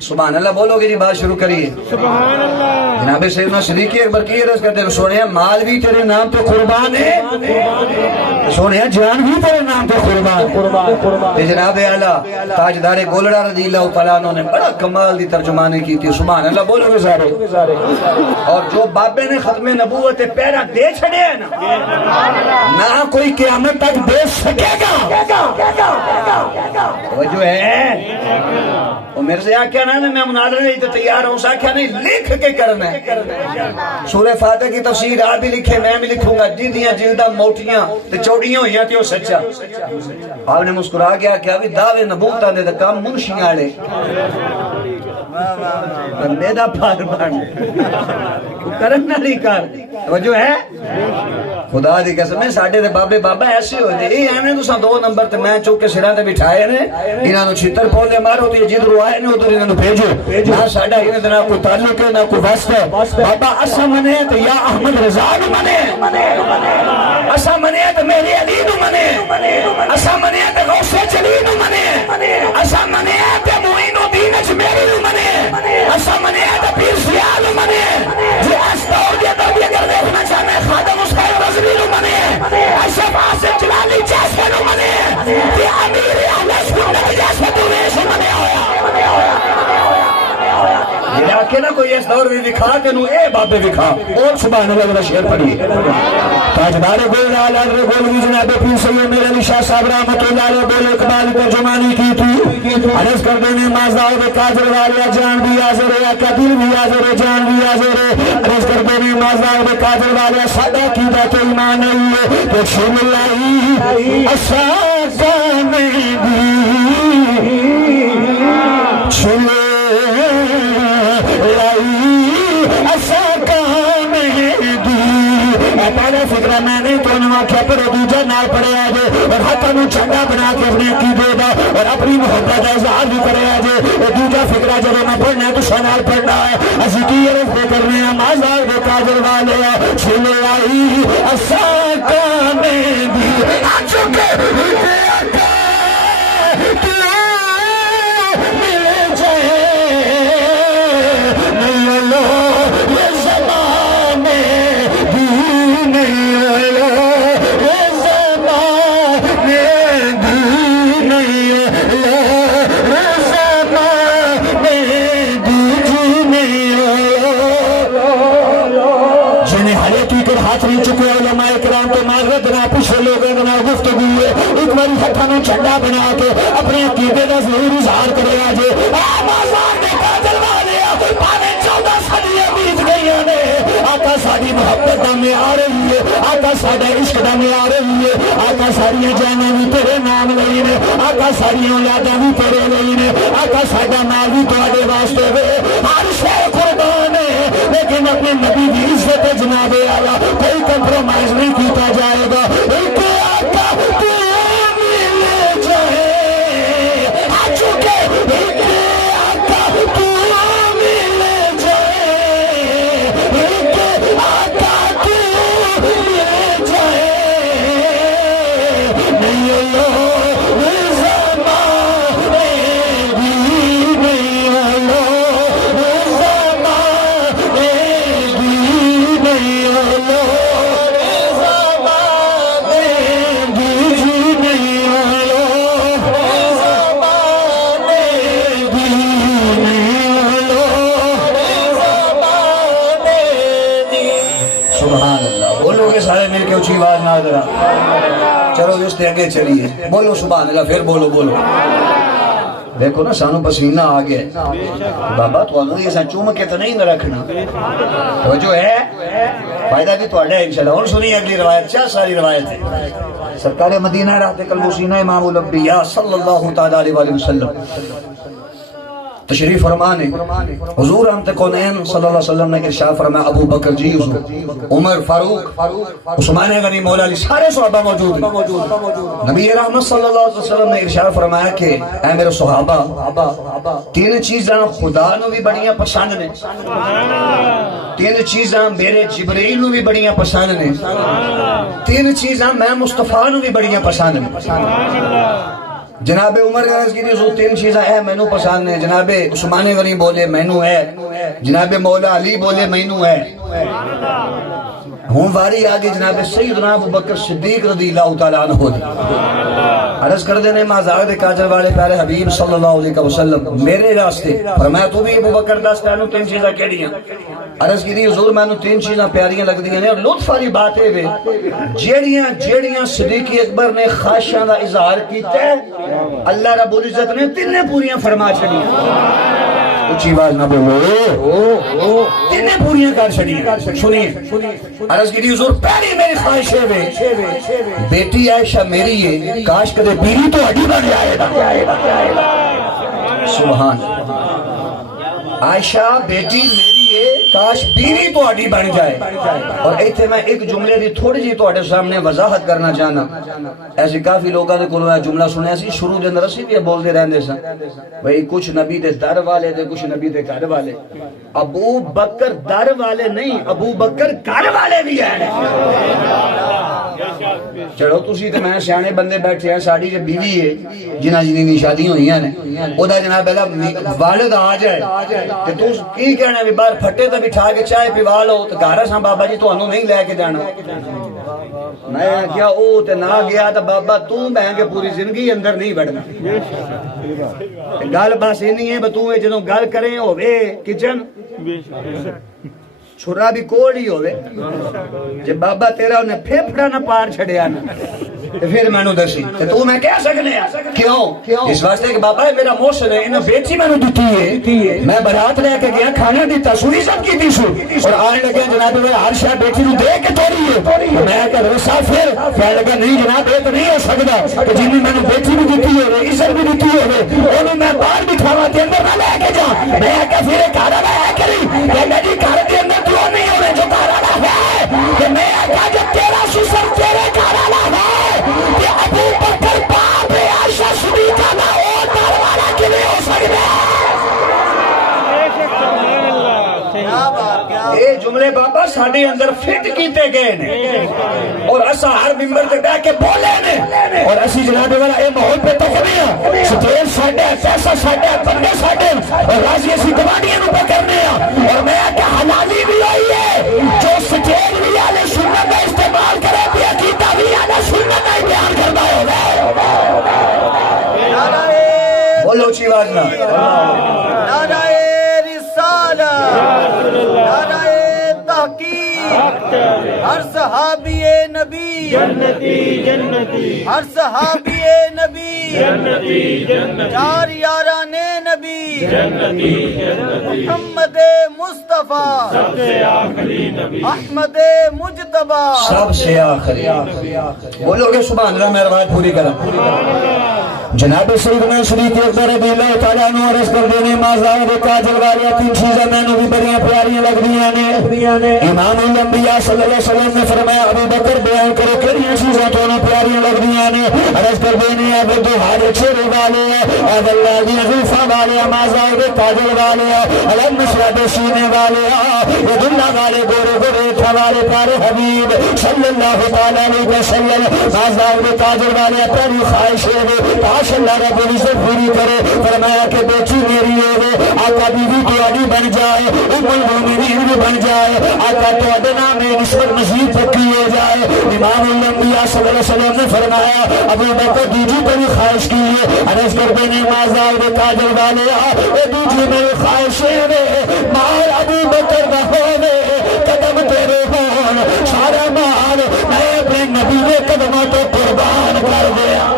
سبحان اللہ بولو گے جی بات شروع کریے سبحان اللہ جناب سیدنا صدیق اکبر کی عرض کرتے ہیں سونے مال بھی تیرے نام پہ قربان ہے سونے جان بھی تیرے نام پہ قربان ہے جناب اعلیٰ تاجدار گولڑا رضی اللہ تعالیٰ عنہ نے بڑا کمال دی ترجمانی کی تھی سبحان اللہ بولو گے سارے اور جو بابے نے ختم نبوت پیرا دے چھڑے ہیں نہ کوئی قیامت تک دے سکے گا وہ جو ہے وہ میرے سے آکھیا نا میں مناظرے نہیں تو تیار ہوں آکھیا نہیں لکھ کے کرنا ہے سورہ فاتحہ کی تفسیر آپ بھی لکھے میں بھی لکھوں گا جدیاں جلدہ موٹیاں تے چوڑیاں ہوئیاں تے وہ سچا آپ نے مسکرا گیا کہ ابھی دعوے نبوتہ دے کام منشیاں لے بندے دا پار بان کرنا نہیں کر توجہ ہے خدا دی قسم ہے ساڈے دے بابے بابا ایسے ہوئے دے یہ آنے تو 2 نمبر تے میں چوک کے سراں تے بٹھائے نے انہاں نو چھتر پولے مارو تے جدھر آئے نے ادھر انہاں نو بھیجو نہ ساڈا انہاں دے نال کوئی تعلق ہے نہ کوئی واسطہ ہے بابا اسا منے تے یا احمد رضا نو منے اسا منے تے میرے علی نو منے اسا منے تے غوث چلی نو منے اسا منے تے معین الدین اجمیری نو منے اسا منے تے پیر سیال نو منے جے استاؤ دے تو بھی اگر دیکھنا چاہنا ہے خادم اس کا رضوی نو منے اشرف آصف جلالی جیسے نو منے تے امیر اہل سنت جیسے دوریش منے ہویا یہ آکے نا کوئی اس دور بھی دکھا کہ نو اے بابے دکھا اور سبحان اللہ کا شعر پڑھیے تاجدار گول آلہ گولوی جناب پیر سید میرے علی شاہ صاحب رحمت اللہ علیہ بولے اقبال ترجمانی کی تھی عرض کر دینے مازداؤ دے کاجر والیا جان بھی حاضر ہے آقا دل بھی حاضر ہے جان بھی حاضر ہے عرض کر دینے مازداؤ دے کاجر والیا سادہ کی بات ایمان نہیں ہے تو چھن لائی اساسہ میں بھی چھن لائی اساسہ میں بھی پہلے فکرہ میں نے تو انہوں آکھا پر دوجہ نال پڑے آجے اور حتیٰ نو چنگا بنا کے اپنے کی دے دا اور اپنی محبت اظہار بھی کرے آجے اور دوجہ فکرہ جب میں پڑھنا ہے تو شنال پڑھنا ہے اسی کی عرف دے کرنے ہیں مازار دے کاجر والے چھلے آئی اساکہ میں بھی چکے آکا تو ملے جائے نہیں لو یہ زمانے بھی نہیں لو یہ زمانے بھی نہیں لو یہ زمانے بھی نہیں لو جنہیں حلیتی کر ہاتھ نہیں چکے علماء کرام تو معذرت نہ پوچھے لوگوں نہ گفتگو ہے ایک باری ہتھانوں چھڑا بنا کے اپنے عقیدے کا ضرور اظہار کرے آجے مازار نے کاجل والے پانے 14 صدیاں بیت گئی نے آقا ساری محبت دا میں آ رہی ہے آقا ساڑا عشق دا میں آ رہی ہے آقا ساری جانا بھی تیرے نام لئی نے آقا ساری اولادہ بھی تیرے لئی نے آقا ساڑا مال بھی تو آدھے واسطے ہوئے ہر شے قربان ہے لیکن اپنے نبی کی عزت جناب آلہ کوئی کمپرومائز نہیں کیتا جائے گا ایک آقا تو مل جائے آ چکے ایک آقا تو مل جائے ایک آقا تو مل جائے نہیں لو زمانے بھی نہیں لو زمانے بھی نہیں لو زمانے بھی نہیں لو زمانے بھی نہیں لو زمانے بھی سبحان اللہ بولو گے سارے مل کے اچھی آواز نہ ذرا چلو اس سے آگے چلیے بولو سبحان اللہ پھر بولو بولو دیکھو نا سانو پسینہ آ گیا بابا تو انہوں یہ چوم کے تو نہیں نہ رکھنا تو جو ہے فائدہ بھی تو ہے انشاءاللہ اور سنی اگلی روایت چاہ ساری روایت ہے سرکار مدینہ رہتے قلبوسینہ امام الانبیاء صلی اللہ تعالیٰ علیہ وسلم تشریف فرمانے حضور ہم کونین صلی اللہ علیہ وسلم نے ارشاد فرمایا ابو بکر جی عمر فاروق عثمان غنی مولا علی سارے صحابہ موجود ہیں نبی رحمت صلی اللہ علیہ وسلم نے ارشاد فرمایا کہ اے میرے صحابہ تین چیزاں خدا نو بھی بڑیاں پسند نے تین چیزاں میرے جبریل نو بھی بڑیاں پسند نے تین چیزاں میں مصطفیٰ نو بھی بڑیاں پسند نے جناب عمر عرض کی جو تین چیزاں ہے مینوں پسند ہے جناب عثمان غنی بولے مینوں ہے جناب مولا علی بولے مینوں ہے ہوں واری آگے جناب سیدنا ابو بکر صدیق رضی اللہ تعالیٰ عنہ دی عرض کر دینے مازار دے کاجر والے پیارے حبیب صلی اللہ علیہ وسلم میرے راستے فرمایا تو بھی ابو بکر دس تینوں تین چیزاں کیڑیاں عرض کی دی حضور میں تین چیزاں پیاریاں لگ دی ہیں اور لطف والی بات ہے وے جیڑیاں صدیق اکبر نے خواہشاں دا اظہار کیتا ہے اللہ رب العزت نے تینے پوریاں فرما چھڑیاں اچھی آواز نہ بولو تینے پوریاں کر چھڑیاں سنیے عرض کی دی حضور پہلی میری خواہش ہے بیٹی عائشہ میری ہے کاش کدے بیوی تو ہڈی بن جائے گا سبحان عائشہ بیٹی میری ہے کاش بیوی تو ہڈی بن جائے اور ایتھے میں ایک جملے دی تھوڑی جی تواڈے سامنے وضاحت کرنا چاہنا ایسے کافی لوگاں دے کولوں یہ جملہ سنیا سی شروع دے اندر اسی بھی بولدے رہندے سن بھئی کچھ نبی دے در والے تے کچھ نبی دے گھر والے ابو بکر در والے نہیں ابو بکر گھر والے بھی ہیں چلو تسی تے میں سیانے بندے بیٹھے ہیں ساڈی جو بیوی ہے جنہاں جنہاں شادی ہوئی ہیں او دا جناب پہلا والد آ جائے کہ تو کی کہنا بھی باہر پھٹے تے بٹھا کے چائے پیوا لو تے گھر ساں بابا جی تانوں نہیں لے کے جانا میں کیا او تے نہ گیا تے بابا تو بہن کے پوری زندگی اندر نہیں بڑھنا گل بس نہیں ہے بتوں جدوں گل کریں ہوے کچن چھرا بھی کوڑ ہی ہوئے جب بابا تیرا انہیں پھیپڑا نہ پار چھڑیا نا پھر میں نے دسی تو میں کہہ سکنے کیوں اس واسطے کہ بابا ہے میرا موشن ہے انہیں بیٹی میں نے دیتی ہے میں برات لے کے گیا کھانا دیتا سوری سب کی دیسو اور آنے لگے جناب میں ہر شاہ بیٹی نو دے کے توڑی ہے میں کہا رسا پھر کہنے لگا نہیں جناب یہ تو نہیں ہو سکتا کہ جنہی میں نے بیٹی بھی دیتی ہے عزت بھی دیتی ہے انہوں میں باہر بٹھاوا تے اندر نہ لے کے جا میں کہا پھر کارا نہ ہے کری کہنے جی کارا دے اندر تو نہیں ہونے جو کارا نہ ہے کہ میں کہا جب تیرا سسر تیرے کارا نہ ہے کہ ابو بکر باپ عائشہ صدیقہ نہ ہو داروانا کے لئے ہو سکتا ہے یہ جملے بابا ساڑھے اندر فٹ کیتے گئے نے اور اسا ہر ممبر تے بیٹھ کے بولے نے اور اسی جناب والا اے ماحول پہ تکنے سٹیج ساڈے پیسہ ساڈے بندے ساڈے اور راضی اسی گواڈیاں نو پہ کرنے اور میں کہ حلالی بھی ہوئی ہے جو سٹیج بھی والے سنت کا استعمال کرے بھی عقیدہ بھی والے سنت کا بیان کرتا ہوگا بولو اچھی آواز نہ نعرہ رسالہ نعرہ تحقیق ہر صحابی نبی جنتی جنتی ہر صحابی نبی جنتی جنتی چار یاران نبی جنتی جنتی محمد مصطفیٰ سب سے آخری نبی احمد مجتبی سب سے آخری بولو گے سبحان اللہ میں روایت پوری کرم جناب سیدنا شریف اکبر رضی اللہ تعالیٰ عنہ عرض کر دینے مازدار کاجل والیاں تین چیزیں میں نے بھی بڑیاں پیاریاں لگ دیاں نے امام الانبیاء صلی اللہ علیہ وسلم نے فرمایا ابو بکر بیان کرو کریاں چیزیں تو انہیں پیاریاں لگ دیاں نے عرض کر دینے اب دوہار چہرے والے اب اللہ دی غلفہ والے مازدار کاجل والے علم نشرت سینے والے ید اللہ والے گورے گورے والے پیارے حبیب صلی اللہ تعالیٰ علیہ وسلم مازدار کاجل والے پیاری خواہش ہے اللہ رب العزت پوری کرے فرمایا کہ بیٹی میری ہے آقا بیوی تیاری بن جائے ام المومنین بھی بن جائے آقا تو نام میں نسبت مزید پکی ہو جائے امام الانبیاء صلی اللہ علیہ وسلم نے فرمایا ابو بکر دیجی پر بھی خواہش کی ہے عرض کر دینے مازدار کاجل والے اے دیجی میری خواہشیں مال ابو بکر بہونے قدم تیرے ہون سارا مال میں اپنے نبی نے قدموں تو قربان کر دیا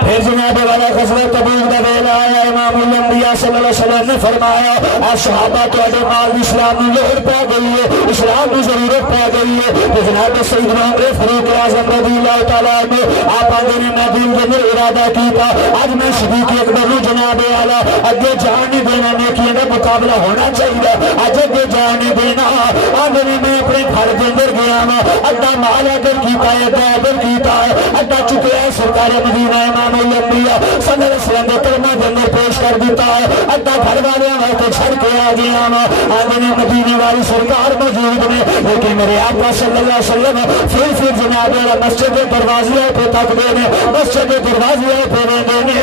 پھر جناب والا غزوہ تبوک دا ویلا آیا امام الانبیاء صلی اللہ علیہ وسلم نے فرمایا اے صحابہ تو اڈے مال اسلام میں لہر پا گئی ہے اسلام میں ضرورت پا گئی ہے تو جناب سیدنا عمر فاروق اعظم رضی اللہ تعالیٰ عنہ آپ آگے نے میں دین کے اندر ارادہ کیتا آج میں صدیق اکبر جناب والا اگے جان نہیں دینا نیکیوں کا مقابلہ ہونا چاہیے آج اگے جان نہیں دینا آگے نے میں اپنے گھر کے اندر گیا اڈا مال ادھر کیتا ہے ادھر کیتا ہے اڈا چکیا ہے سرکار مدینہ امام الانبیاء صلی اللہ علیہ وسلم نے کلمہ کے اندر پیش کر دیتا ہے اڈا گھر والے وقت چھڑ کے آ گیا آگے مدینے والی سرکار موجود نے لیکن میرے آقا صلی اللہ علیہ وسلم پھر جناب مسجد دروازے پہ تک دینے مسجد دروازے پہ دینے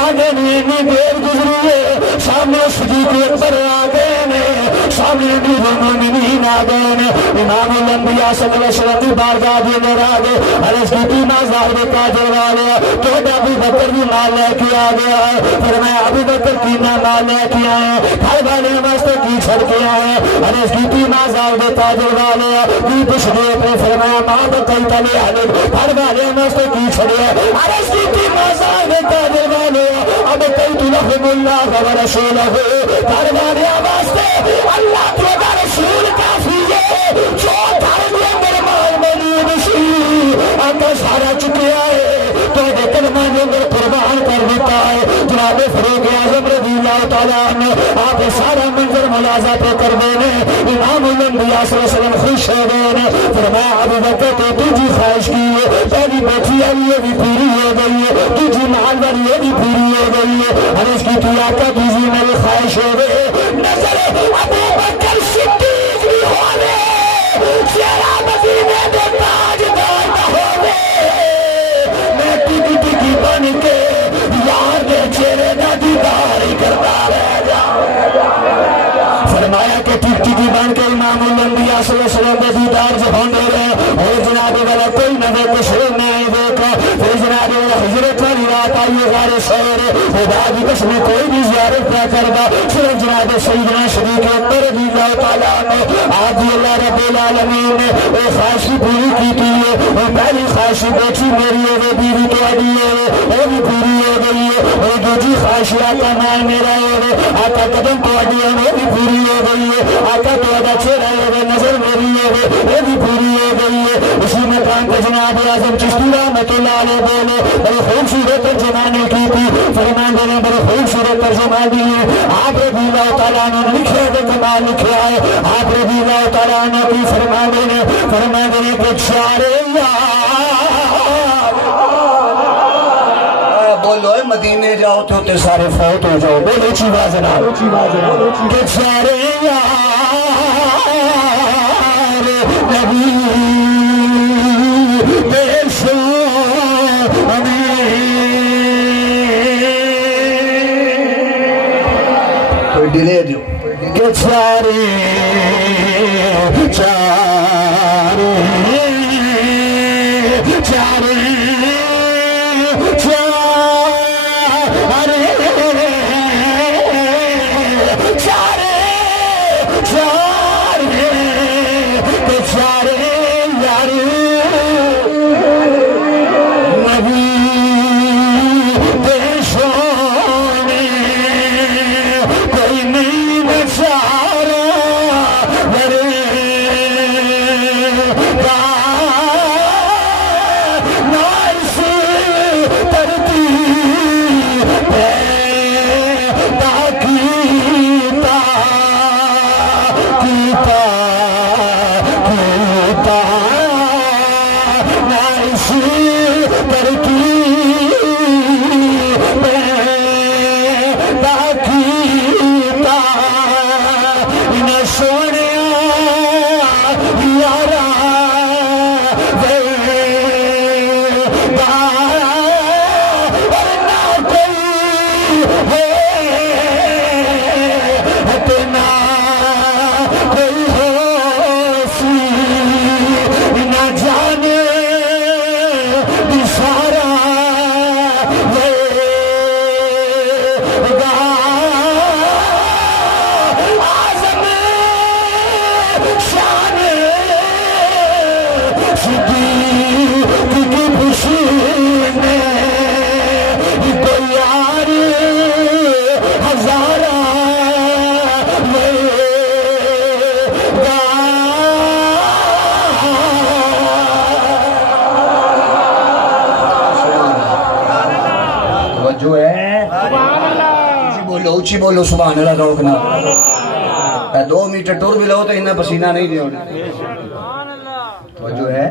آگے نہیں دیر گزری ہے سامنے صدیق اکبر آ گئے نے سامنے امیر المومنین آ گئے نے امام الانبیاء صلی اللہ علیہ وسلم کی بارگاہ کے اندر آ گئے عرض کی تھی مازدار کاجل والے تو ابو بکر بھی مال لے کے آ گیا ہے پھر میں ابو بکر کی نہ مال لے کے آئے گھر والے واسطے کی چھڑ کے آئے عرض کی تھی مازدار کاجل والے کی پچھلے پہ فرمایا ماں بکر تلے آنے گھر والے واسطے کی چھڑے عرض کی تھی مازدار کاجل والے اب کئی تو لحم اللہ و رسولہ گھر والے واسطے اللہ تو رسول کافی ہے جو گھر کے اندر مال موجود سی آقا سارا چکیا ہے تو کلمہ کے اندر قربان کر دیتا ہے جناب فاروق اعظم رضی اللہ تعالیٰ عنہ آپ سارا منظر ملاحظہ پہ کر دینے امام الانبیاء صلی اللہ علیہ وسلم خوش ہو گئے نے فرمایا ابو بکر تو تجھی خواہش کی ہے پہلی بیٹھی والی یہ بھی پوری ہو گئی ہے تجھی مال والی یہ بھی پوری ہو گئی ہے عرض کی تھی آقا تجھی میری خواہش ہو گئے نظر ابو بکر صدیق بھی ہونے چہرہ مدینے دے تاجدار نہ ہونے میں ٹکی ٹکی بن کے یار دے چہرے نہ دیدار کرتا رہ جا فرمایا کہ ٹک ٹکی بن کے امام الانبیاء صلی اللہ علیہ وسلم کے دیدار جو ہونے رہے اور جناب والا کوئی نہ دے کچھ نہیں دیکھا پھر جناب والا حضرت والی رات آئیے سارے سیر خدا کی قسم کوئی بھی زیارت نہ کرتا صرف جناب سیدنا شریک اکبر رضی اللہ تعالیٰ عنہ آج اللہ رب العالمین نے وہ خواہشی پوری کی تھی وہ پہلی خواہشی بیٹی میری ہو گئی بیوی تو ابھی ہے وہ بھی پوری ہو گئی ہے اور دوسری خواہشی آقا نام میرا ہے آقا قدم تو ابھی ہے وہ بھی پوری ہو گئی ہے آقا تو ادا چہرہ ہے وہ نظر میری ہے وہ بھی پوری ہو گئی ہے اسی مقام پر جناب اعظم چشتی رحمت اللہ علیہ بولے بڑی خوبصورت ترجمہ نے کی تھی فرماندے نے بڑی خوبصورت ترجمہ دی ہے آپ رضی اللہ تعالیٰ نے لکھے تو کمال لکھا ہے آپ رضی اللہ تعالیٰ نے بھی فرماندے نے کہ چارے بولو اے مدینے جاؤ تو تے سارے فوت ہو جاؤ بولو اچھی آواز نہ کہ چارے نبی کوئی ڈیلے دیو کہ چارے چارے چارے جو ہے اچھی بولو سبحان اللہ روکنا 2 میٹر ٹور بھی لو تو انہیں پسینہ نہیں دے جو ہے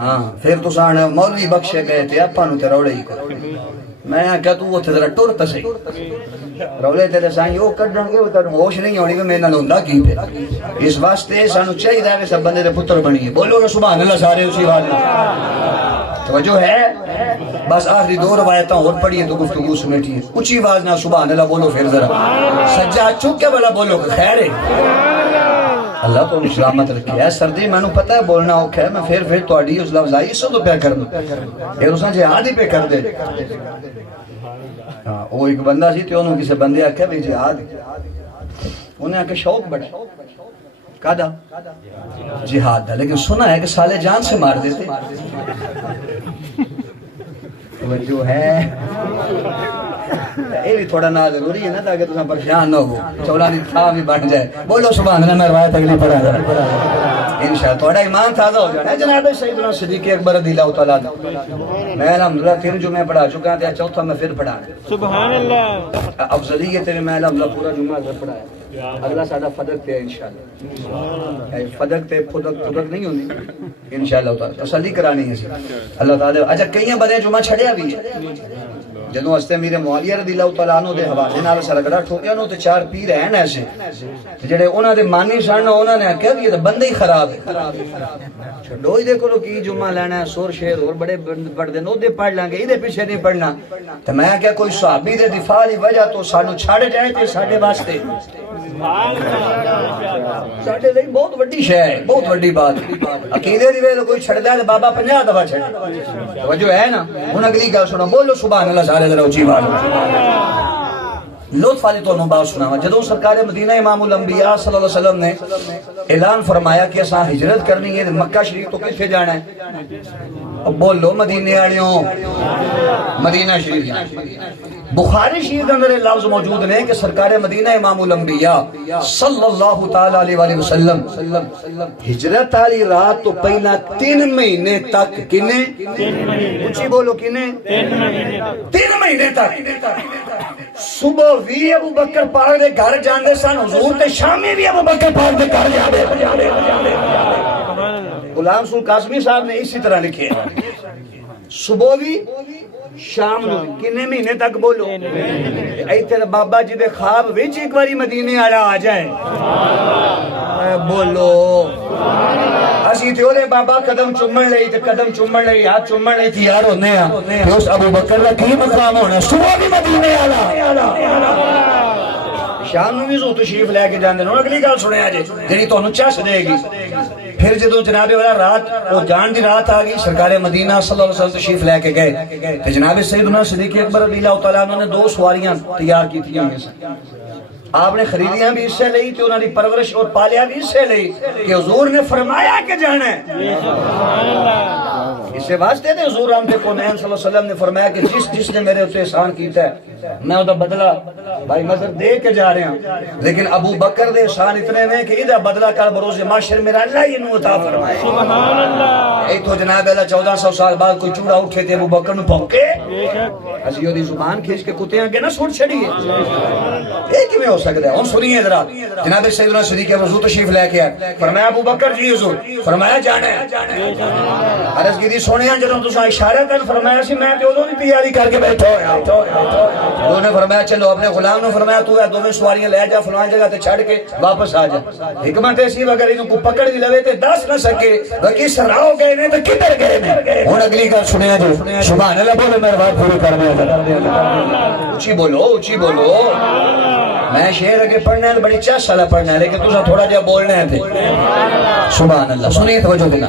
ہاں پھر تو سانے مولوی بخشے گئے تھے اپا نو تے روڑے ہی کرو میں کہا تو وہ تھے ذرا ٹور تسے رولے تیرے سائیں وہ کڈن گے وہ ہوش نہیں ہونی کہ میں نہ لوندا کی پھر اس واسطے سانو چاہیے کہ سب بندے دے پتر بنیے بولو نا سبحان اللہ سارے اسی بات توجہ ہے بس آخری 2 روایتاں اور پڑھیے تو گفتگو سمیٹی ہے اچھی آواز نہ سبحان اللہ بولو پھر ذرا سجاد چک کے بلا بولو کہ خیر ہے اللہ تو سلامت رکھے ہے سردی میں نے پتہ ہے بولنا اوکھا ہے میں پھر تواڈی اس لفظائی سو تو پہ کر دوں یہ تو سان جہاد ہی پہ کر دے ہاں وہ ایک بندہ سی تے انہوں کسے بندے آکھیا بھی جہاد انہیں آکھے شوق بڑا کادا جہاد دا لیکن سنا ہے کہ سالے جان سے مار دیتے جو ہے یہ بھی تھوڑا نہ ضروری ہے نا تاکہ تم پریشان نہ ہو چولانی تھا بھی بن جائے بولو سبحان اللہ میں روایت اگلی پڑھا انشاءاللہ تھوڑا ایمان تازہ ہو جانا ہے جناب سیدنا صدیق اکبر رضی اللہ تعالیٰ میں الحمدللہ 3 جمعے پڑھا چکا تھا چوتھا میں پھر پڑھا سبحان اللہ افضلیت میں الحمدللہ پورا جمعہ پڑھایا اگلا سادہ فدق تے انشاءاللہ فدق تے فدق نہیں ہوندی انشاءاللہ تعالی تسلی کرانی ہے اللہ تعالی اچھا کئی بڑے جمعہ چھڑیا بھی جدوں واسطے میرے معاویہ رضی اللہ تعالی عنہ دے حوالے نال سرگڑا ٹھوکیا نو تے 4 پیر ہیں ایسے جڑے انہاں دے مانی سن انہاں نے کہا کہ یہ بندے ہی خراب ہے چھڈو ہی دیکھو لو کی جمعہ لینا ہے سور شیر اور بڑے پڑھ دے نو دے پڑھ لیں گے ادھے پیچھے نہیں پڑھنا تے میں کہا کوئی صحابی دے دفاع دی وجہ تو سانو چھڑ جائے تے ساڈے واسطے ساڈے ਲਈ ਬਹੁਤ ਵੱਡੀ ਸ਼ੈ ਹੈ, ਬਹੁਤ ਵੱਡੀ ਬਾਤ। ਅਕੀਦੇ ਦੀ ਵੇਲੇ ਕੋਈ ਛੱਡਦਾ ਤੇ ਬਾਬਾ 50 ਦਫਾ ਛੱਡ। ਤਵੱਜੋ ਹੈ ਨਾ? ਹੁਣ ਅਗਲੀ ਗੱਲ ਸੁਣੋ, ਬੋਲੋ ਸੁਭਾਨ ਅੱਲਾਹ ਸਾਰੇ ਜ਼ਰਾ ਉੱਚੀ ਬਾਤ। لطف والی تو بات سنا، جدو سرکار مدینہ امام الانبیاء صلی اللہ علیہ وسلم نے اعلان فرمایا کہ اساں ہجرت کرنی ہے، مکہ شریف تو کتنے جانا ہے؟ اب بولو مدینے والوں، مدینہ شریف جانا۔ بخاری شریف کے اندر یہ لفظ موجود ہے کہ سرکار مدینہ امام الانبیاء صلی اللہ تعالی علیہ وآلہ وسلم ہجرت والی رات تو پہلا 3 مہینے تک، کنے؟ اونچی بولو، کنے؟ 3 مہینے تک صبح بھی ابو بکر پاک دے گھر جاندے سن حضور، تے شامی بھی ابو بکر پاک دے گھر جاندے۔ غلام سول قاسمی صاحب نے اسی طرح لکھے، صبح بھی شام نو کنے مہینے تک بولو؟ ایتھے بابا جی دے خواب وچ ایک باری مدینے والا آ جائے، بولو اسی تے اولے بابا قدم چومن لئی تے قدم چومن لئی ہاتھ چومن لئی تیار ہونے ہاں، تے اس ابو بکر دا کی مقام ہونا؟ صبح بھی مدینے والا، شام نو بھی زو تشریف لے کے جاندے۔ ہن اگلی گل سنیا جی جڑی تانوں چس دے گی۔ پھر جدو جناب والا رات وہ جان دی رات آ گئی، سرکار مدینہ صلی اللہ علیہ وسلم تشریف لے کے گئے تے جناب سیدنا صدیق اکبر رضی اللہ تعالیٰ عنہ نے 2 سواریاں تیار کی تھیں۔ آپ نے خریدیاں بھی اس سے لئی تے انہاں دی پرورش اور پالیا بھی اس سے لئی کہ حضور نے فرمایا کہ جانا ہے۔ اس سے واسطے تے حضور رحمت کونین صلی اللہ علیہ وسلم نے فرمایا کہ جس نے میرے اتنے احسان کیتا ہے میں وہ بدلہ بھائی مظہر دے کے جا رہے ہیں، لیکن ابو بکر دے احسان اتنے میں کہ ادھا بدلہ کر بروز معاشر میرا اللہ ہی انہوں عطا فرمائے۔ ایک تو جناب اللہ 1400 سال بعد کوئی چوڑا اٹھے تے ابو بکر نو پھوکے ہزیو دی زبان کھیچ کے کتیاں کے نہ سوٹ چھڑیے، ایک ہی میں ہو سکتا ہے۔ ہم سنیے ذرا، جناب سیدنا صدیق حضور تشریف لے کے آئے، فرمایا ابو بکر جی حضور، فرمایا جانا ہے۔ عرض کی دی سونیاں جدوں تساں اشارہ کر فرمایا سی میں تے اودوں دی تیاری کر کے بیٹھا ہویا۔ انہوں نے فرمایا چلو اپنے غلام نے فرمایا تو ہے 2 سواریاں لے جا فلان جگہ تے چھڑ کے واپس آ جا۔ حکمت ایسی اگر انہوں کو پکڑ بھی لوے تے دس نہ سکے باقی سراؤ گئے نے تے کدھر گئے نے۔ ہن اگلی گل سنیا جو سبحان اللہ بولو، میرے بات پوری کر دیا، اونچی بولو، اونچی بولو۔ میں شعر اگے پڑھنا ہے بڑی چس والا پڑھنا ہے لیکن تساں تھوڑا جہا بولنا ہے تے سبحان اللہ۔ سنیے توجہ دینا،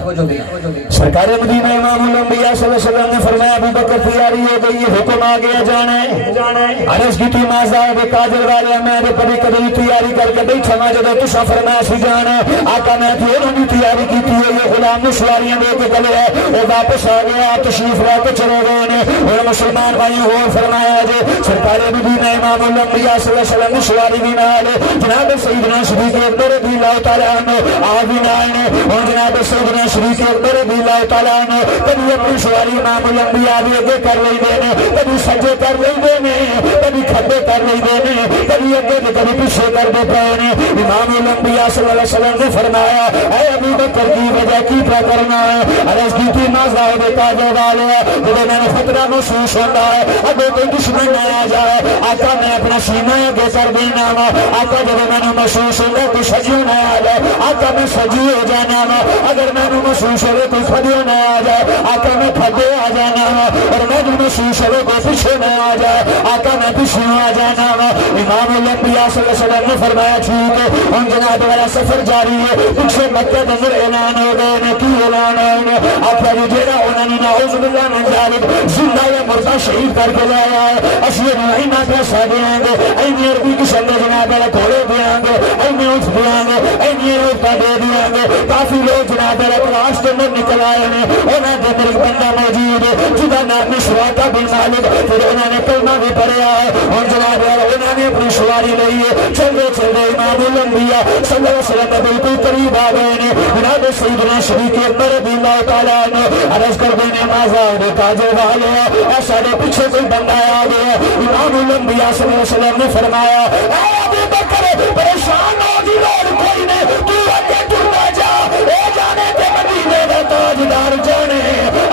سرکار مدینہ امام الانبیاء صلی اللہ علیہ وسلم نے فرمایا ابو بکر تیاری ہو گئی، حکم آ گیا جانا ہے۔ عرض کی تھی مازا دے کاجل والے میں دے کبھی کبھی تیاری کر کے بیٹھا میں جدوں تساں فرمایا سی جانا آقا میں تھی انہوں نے تیاری کی تھی، یہ غلام نے سواریاں دے کے گلے ہے وہ واپس آ گیا، آپ تشریف لے کے چلے گئے نے۔ اور مسلمان بھائی ہو فرمایا جی سرکار مدینہ امام الانبیاء صلی اللہ علیہ وسلم نے سواری بھی نال جناب سیدنا صدیق اکبر رضی اللہ تعالیٰ عنہ آپ بھی نال نے۔ اور جناب سیدنا صدیق اکبر رضی اللہ تعالیٰ عنہ کبھی اپنی سواری امام الانبیاء بھی اگے کر لئی دے نے، کبھی سجے کر لئی دے نے، کبھی کھبے کر لئی دے نے، کبھی اگے تے کبھی پیچھے کر دے پے نے۔ امام الانبیاء صلی اللہ علیہ وسلم نے فرمایا اے ابو بکر کی وجہ کی پہ کرنا ہے؟ عرض کی تھی مازا دے کاجے والے جب میں نے خطرہ محسوس ہوتا ہے اگر کوئی دشمن نہ آ جائے آقا میں اپنا سینہ اگے کر دینا وا، آقا جب میں نے محسوس ہوگا کوئی سجیو نہ آ جائے آقا میں سجی ہو جانا وا، اگر میں نے محسوس ہوگا کوئی کھڑیو نہ آ جائے آقا میں کھڑے آ جانا وا، اور میں نے محسوس ہوگا کوئی پیچھے نہ آ جائے آقا میں پیچھے آ جانا وا۔ امام الانبیاء صلی اللہ علیہ وسلم نے فرمایا ٹھیک ہے ہم جناب والا سفر جاری ہے۔ پیچھے مکہ کے اندر اعلان ہو گئے نے، کی اعلان ہے؟ آقا جی جیڑا انہوں نے نعوذ باللہ من ذالک زندہ یا مردہ شہید کر کے لایا ہے اسی نعیمہ کے ساتھ دیں گے، اینی عربی کی شمد جناب والا گھوڑے دیں گے، اینی اٹھ دیں گے، اینی روٹا دے دیں گے۔ کافی لوگ جناب والا تلاش کے اندر نکل آئے ہیں، انہوں نے ایک بندہ موجود ہے جدا نام سراقہ بن مالک، پھر انہوں نے کلمہ بھی پڑھا ہے اور جناب والا انہوں نے اپنی سواری لئی ہے۔ چلے چلے امام الانبیاء صلی اللہ علیہ وسلم بالکل قریب آ گئے نے، جناب سیدنا صدیق اکبر رضی اللہ تعالیٰ عنہ عرض کر دے نمازا دے کاجے والے ایسا دے پیچھے کوئی بندہ آ گیا۔ امام الانبیاء صلی اللہ علیہ وسلم نے فرمایا اے ابو بکر پریشان ہو جی لوڑ کوئی نہیں، تو اگے ٹرنا جا، اے جانے تے مدینے دا تاجدار جانے۔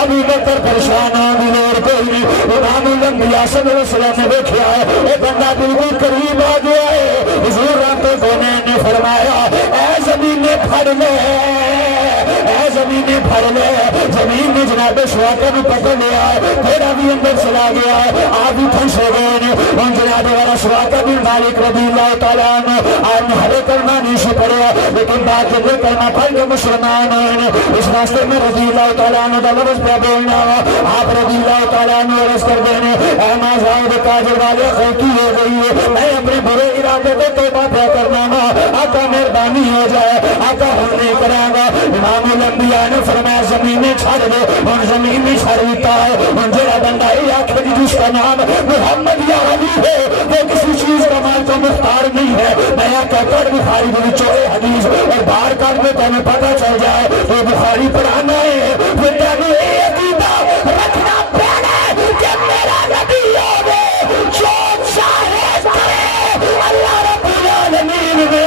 ابو بکر پریشان ہو جی لوڑ کوئی نہیں۔ امام الانبیاء صلی اللہ علیہ وسلم نے دیکھا ہے اے بندہ بالکل قریب آ گیا ہے۔ حضور رحمت کونین نے فرمایا اے زمین پھڑ لے، اے زمین پھڑ لے زمین میں جناب شواقہ میں پکڑ لیا پھر ابھی اندر چلا گیا آپ بھی پھنس ہو گئے ان جناب والا شواقہ بن مالک رضی اللہ تعالیٰ عنہ آپ نے ہر کلمہ نہیں سے پڑھا لیکن بات جب کلمہ پڑھ کے مسلمان ہوئے اس راستے میں رضی اللہ تعالیٰ عنہ کا لفظ پہ بولنا آپ رضی اللہ تعالیٰ عنہ عرض کر دینے اے مازاؤد کاجر والے غلطی ہو گئی ہے میں اپنے برے ارادے کو توبہ پہ کرنا گا آقا مہربانی ہو جائے آقا ہونے کرا گا امام الانبیاء نے فرمایا زمین میں چھڑ دے ان زمین میں چھڑ دیتا ہے ان جڑا بندہ یہ آخر جس کا نام محمد یا علی ہے وہ کسی چیز کا مال تو مختار نہیں ہے میں آقا کر بخاری بچوئے حدیث اور بار کر میں تمہیں پتہ چل جائے تو بخاری پڑھانا ہے وہ تمہیں یہ عقیدہ رکھنا پڑا کہ میرا نبی ہوگے جو چاہے کرے اللہ رب العالمین نے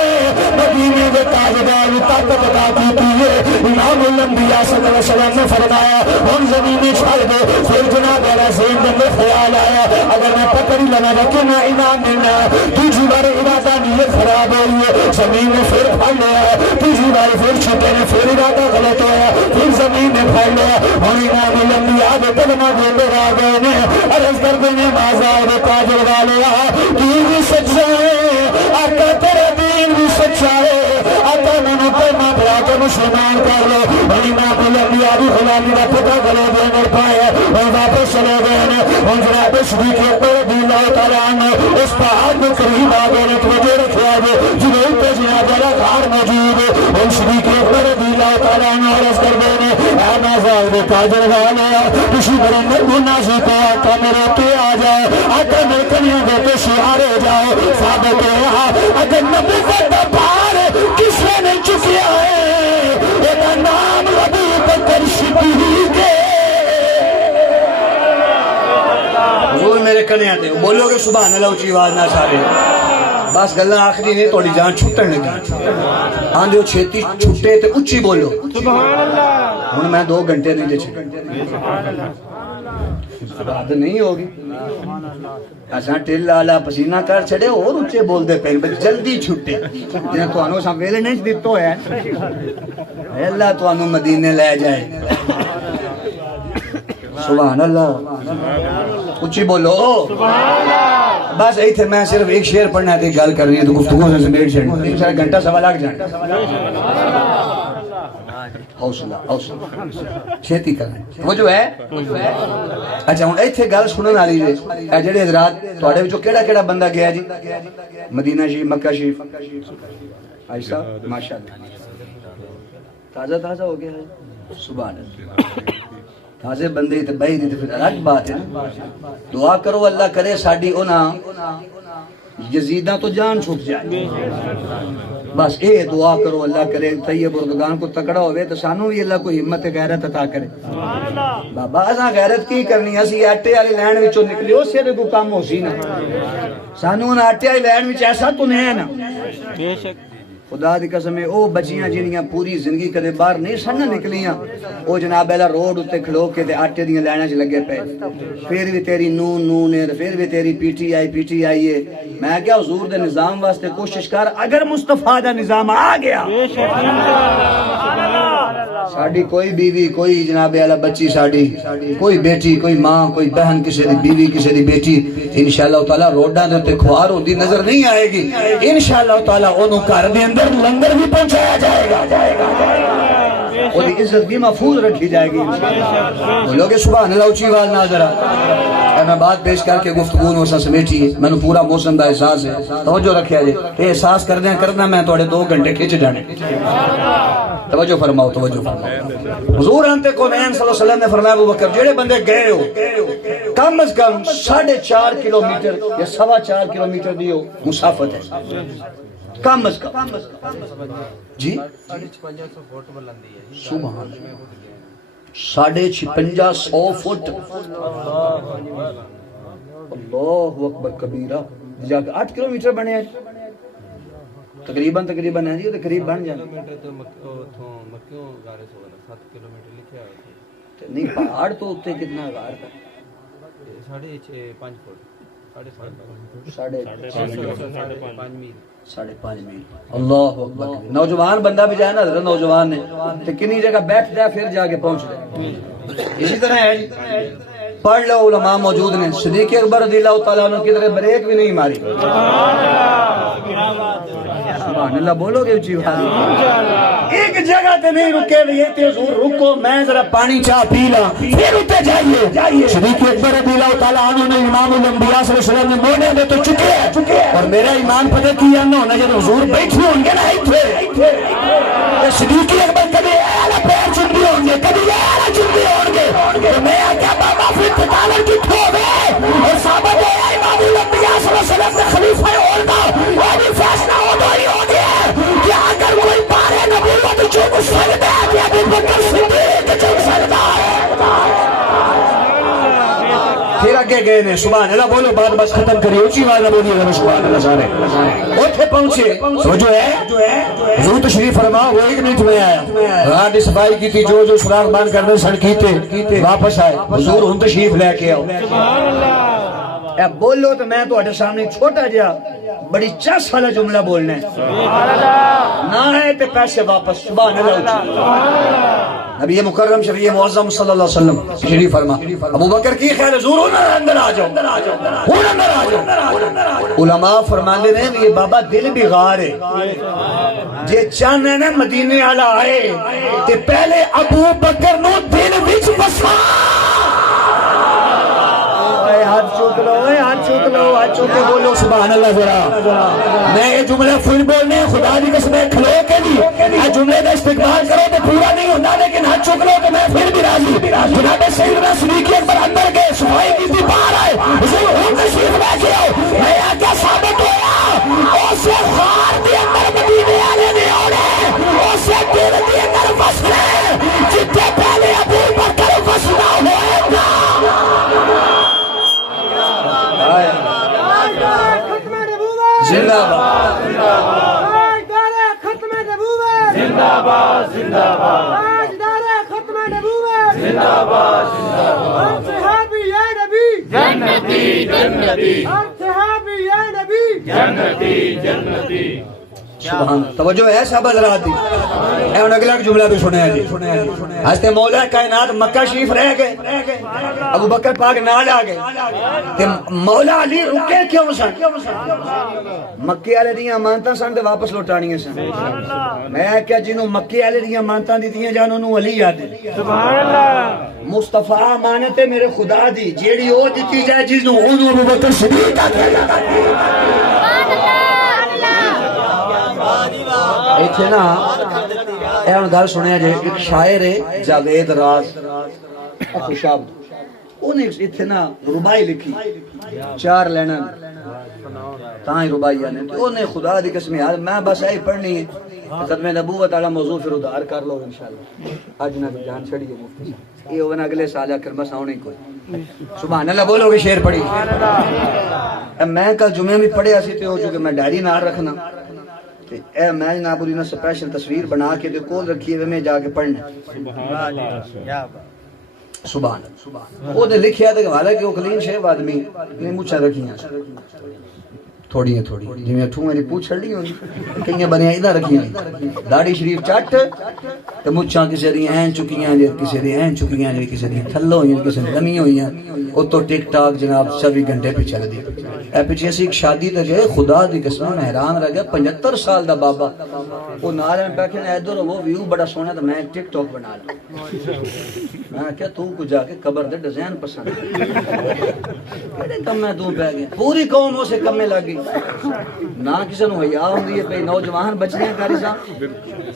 مدینے کے تاجدار طاقت عطا کی ہے امام الانبیاء صلی اللہ علیہ وسلم نے فرمایا ان زمینیں چھڑ دے پھر جناب علیہ زین میں خیال آیا اگر میں پکڑ ہی لنا رکھے نہ انعام ملنا تیجی بار ارادہ نیت خراب ہوئی ہے زمین نے پھر پھڑ لیا تیجی بار پھر چھٹے نے پھر ارادہ غلط ہوا پھر زمین نے پھڑ لیا اور امام الانبیاء کے کلمہ بولے آ گئے نے عرض کر دینے مازاؤد کاجر والے دین بھی سچا ہے آقا تیرا دین بھی سچا ہے آقا میں نے کلمہ پڑھا کے مسلمان کر لو اور امام الانبیاء بھی غلامی کا پتہ گلے دے مر پائے اور واپس چلے گئے نے اور جناب صدیق اکبر رضی اللہ تعالیٰ عنہ اس پہاڑ میں قریب آ گئے نے توجہ رکھے آگے جنوب پہ جناب والا غار موجود ہے اور صدیق اکبر رضی اللہ تعالیٰ عنہ عرض کر دے نے اے مازاؤد کاجر والے کسی بڑے گناہ سے کو آقا میرے پہ آ جائے آقا میرے کنیاں دے کے سہارے جاؤ ثابت ہے اگر نبی کو دبار کسی نے چکیا ہے ایک نام ابو بکر صدیق حضور میرے کنے آتے ہو بولو گے سبحان اللہ اچھی آواز نہ سارے بس گلہ آخری نہیں توڑی جان چھٹن لگی آندھے ہو چھیتی چھٹے تے اچھی بولو سبحان اللہ ہن میں 2 گھنٹے نہیں دے چھٹے بات نہیں ہوگی اساں ٹل آلا پسینہ کر چھڑے اور اچھے بول دے پہلے جلدی چھٹے جنہیں تو انہوں ساں ویلے نہیں دیتو ہے اللہ تو انہوں مدینے لے جائے سبحان اللہ اچھی بولو بس یہی تھے میں صرف ایک شعر پڑھنا تھی گل کر رہی ہے تو گفتگو سے سمیٹ چھڑ ایک سارا گھنٹہ سوا لگ جائیں حوصلہ حوصلہ چھیتی کرنا وہ جو ہے اچھا ہوں ایتھے گل سنن والی جی اے جڑے حضرات تواڈے وچوں کیڑا کیڑا بندہ گیا جی مدینہ شریف مکہ شریف ایسا ماشاءاللہ تازہ تازہ ہو گیا ہے سبحان اللہ تازے بندے تے بھائی دی تے پھر الگ بات ہے دعا کرو اللہ کرے ساڈی انہاں یزیداں تو جان چھٹ جائے بس اے دعا کرو اللہ کرے طیب اردگان کو تکڑا ہوئے تو سانو بھی اللہ کو ہمت غیرت عطا کرے بابا اساں غیرت کی کرنی اسی آٹے والی لین وچوں نکلی او سیدے کو کام ہو سی نا سانو ان آٹے والی لین وچ ایسا تو نہیں ہے نا بے شک خدا دی قسم ہے او بچیاں جنیاں پوری زندگی کدے باہر نہیں سن نکلیاں او جناب اعلی روڈ اتے کھلو کے تے آٹے دیاں لائناں چ لگے پے پھر بھی تیری نون ہے پھر بھی تیری پی ٹی آئی ہے میں کیا حضور دے نظام واسطے کوشش کر اگر مصطفیٰ دا نظام آ گیا ساڈی کوئی بیوی کوئی جناب اعلی بچی ساڈی کوئی بیٹی کوئی ماں کوئی بہن کسی دی بیوی کسی دی بیٹی انشاءاللہ تعالی روڈاں دے تے کھوار ہوندی نظر نہیں آئے گی انشاءاللہ تعالی اونوں گھر دے اندر لنگر بھی پہنچایا جائے گا اور عزت بھی محفوظ رکھی جائے گی بولو گے سبحان اللہ اچھی آواز نہ ذرا میں بات پیش کر کے گفتگو نو سا سمیٹی میں نے پورا موسم دا احساس ہے توجہ رکھیا جی یہ احساس کرنا میں تھوڑے 2 گھنٹے کھچ جانے توجہ فرماؤ حضور انت کونین صلی اللہ علیہ وسلم نے فرمایا ابو بکر جڑے بندے گئے ہو کم از کم 4.5 کلومیٹر یا 4.25 کلومیٹر دیو مسافت ہے کم از کم جی 5650 فٹ اللہ اکبر کبیرہ جا کے 8 کلومیٹر بنے ہیں تقریباً ہے جی قریب بن جائے نہیں پہاڑ تو اتنے کتنا غار تھا 5.5 فٹ +5.5 میل اللہ اکبر نوجوان بندہ بھی جائے نا حضرت نوجوان نے تو کنی جگہ بیٹھ جائے پھر جا کے پہنچ جائے اسی طرح ہے جی پڑھ لو علماء موجود نے صدیق اکبر رضی اللہ تعالیٰ عنہ کی طرح بریک بھی نہیں ماری سبحان اللہ بولو گے اچھی بات ایک جگہ تے نہیں رکے ہوئے تے حضور رکو میں ذرا پانی چاہ پی لا پھر اٹھے جائیے صدیق اکبر رضی اللہ تعالیٰ عنہ نے امام الانبیاء صلی اللہ علیہ وسلم نے موڑے میں تو چکے ہیں اور میرا ایمان پتہ کیا نہ ہونا جب حضور بیٹھے ہوں گے نا ایتھے صدیق اکبر کبھی اعلیٰ پیر چن بھی ہوں گے کبھی اعلیٰ چن بھی ہوں گے تو میں کیا بابا پھر تکالر کی کھو گئے اور صحابہ دے امام الانبیاء صلی اللہ علیہ وسلم نے خلیفہ اور کا وہ بھی فیصلہ ہو دو ہی ہو گیا کہ اگر کوئی بارے نبوت چوک سکتا ہے کہ ابو بکر صدیق چوک سکتا ہے پھر آگے گئے نے سبحان اللہ بولو بات بس ختم کریے اونچی آواز میں بولیے گا سبحان اللہ سارے اوٹھے پہنچے سمجھو ہے حضور تشریف فرما وہ 1 منٹ میں آیا رات کی صفائی کی تھی جو سراغ بند کر دے سن کیتے واپس آئے حضور ہن تشریف لے کے آؤ سبحان اللہ اے بولو تو میں تہاڈے سامنے چھوٹا جہا بڑی چس والا جملہ بولنا ہے سبحان اللہ نہ ہے تے پیسے واپس سبحان اللہ نبی مکرم شفیع معظم صلی اللہ علیہ وسلم تشریف فرما ابو بکر کی خیر حضور اندر آ جاؤ علماء فرماندے نے یہ بابا دل بھی غار ہے جے چاہنے نے مدینے والا آئے تے پہلے ابو بکر نو دل وچ وسا ہاتھ چوک کے بولو سبحان اللہ ذرا میں یہ جملے پھر بولنے خدا دی قسم کھلو کے لیے یہ جملے کا استقبال کرو تو پورا نہیں ہوتا لیکن ہاتھ چوک لو تو میں پھر بھی راضی جناب سیدنا صدیق اکبر اندر گئے صفائی کی تھی باہر آئے حضور ہوں تشریف لے کے آؤ میں کیا ثابت ہوا اسے خار دے اندر مدینے والے نے اوڑے اسے دل دے اندر وسلے جتنے پہلے ابو بکر وسلا ہوئے گا زندہ باد ختم نبوت زندہ باد زندہ باد ختم نبوت زندہ باد زندہ باد صحابی یا نبی جنتی جنتی صحابی یا نبی جنتی جنتی سبحان توجہ ہے صاحب حضرات دی اے ان اگلا جملہ بھی سنیا جی ہستے مولا کائنات مکہ شریف رہ گئے ابو بکر پاک نال آ گئے تے مولا علی رکے کیوں سن مکے والے دیاں امانتاں سن تے واپس لوٹانیاں سن میں کیا جنوں مکے والے دیاں امانتاں دتیاں جان انہوں علی یاد سبحان اللہ مصطفی امانت ہے میرے خدا دی جیڑی او دتی جائے جس نوں اونوں ابو بکر صدیق آکھیا جاندا ایتھے نا اے ہن گل سنیا جے ایک شاعر ہے جاوید راز خوشاب انہیں ایتھے نا ربائی لکھی 4 لائناں تاں ہی ربائی آنے انہیں خدا دی قسم یاد میں بس ایہی پڑھنی ہے ختم نبوت والا موضوع پھر ادھار کر لو انشاءاللہ اج نہ جان چھڑی ہے مفتی صاحب یہ ہونا اگلے سال آ کر بس آنے کوئی سبحان اللہ بولو گے شعر پڑھی میں کل جمعے میں پڑھیا سی تے ہو چکے میں ڈائری نال رکھنا اے میں جناب پوری نا سپیشل تصویر بنا کے دے کول رکھی ہے میں جا کے پڑھنا سبحان اللہ او نے لکھیا تے حالانکہ او کلین شیو آدمی نے مچھا رکھیاں تھوڑی جی میں ٹھوں میری پوچھ چھڑی ہوندی کئیاں بنیاں ادھر رکھیاں داڑھی شریف چٹ تے مچھاں کسے دی این چکیاں جے کسے دی این چکیاں جے کسے دی تھلو ہوئیں کسے دی لمی ہوئیں او تو ٹک ٹاک جناب 24 گھنٹے پہ چل دی اے پیچھے اسی ایک شادی تے گئے خدا دی قسم میں حیران رہ گیا 75 سال دا بابا او نارن بیٹھے نے ادھر وہ ویو بڑا سونا تے میں ٹک ٹاک بنا لوں میں کیا تو کو جا کے قبر دے ڈیزائن پسند کیڑے کم میں تو پہ گیا پوری قوم اسے کم میں لگ گئی نہ کسی نو حیا ہوندی ہے پہ نوجوان بچیاں کاری سا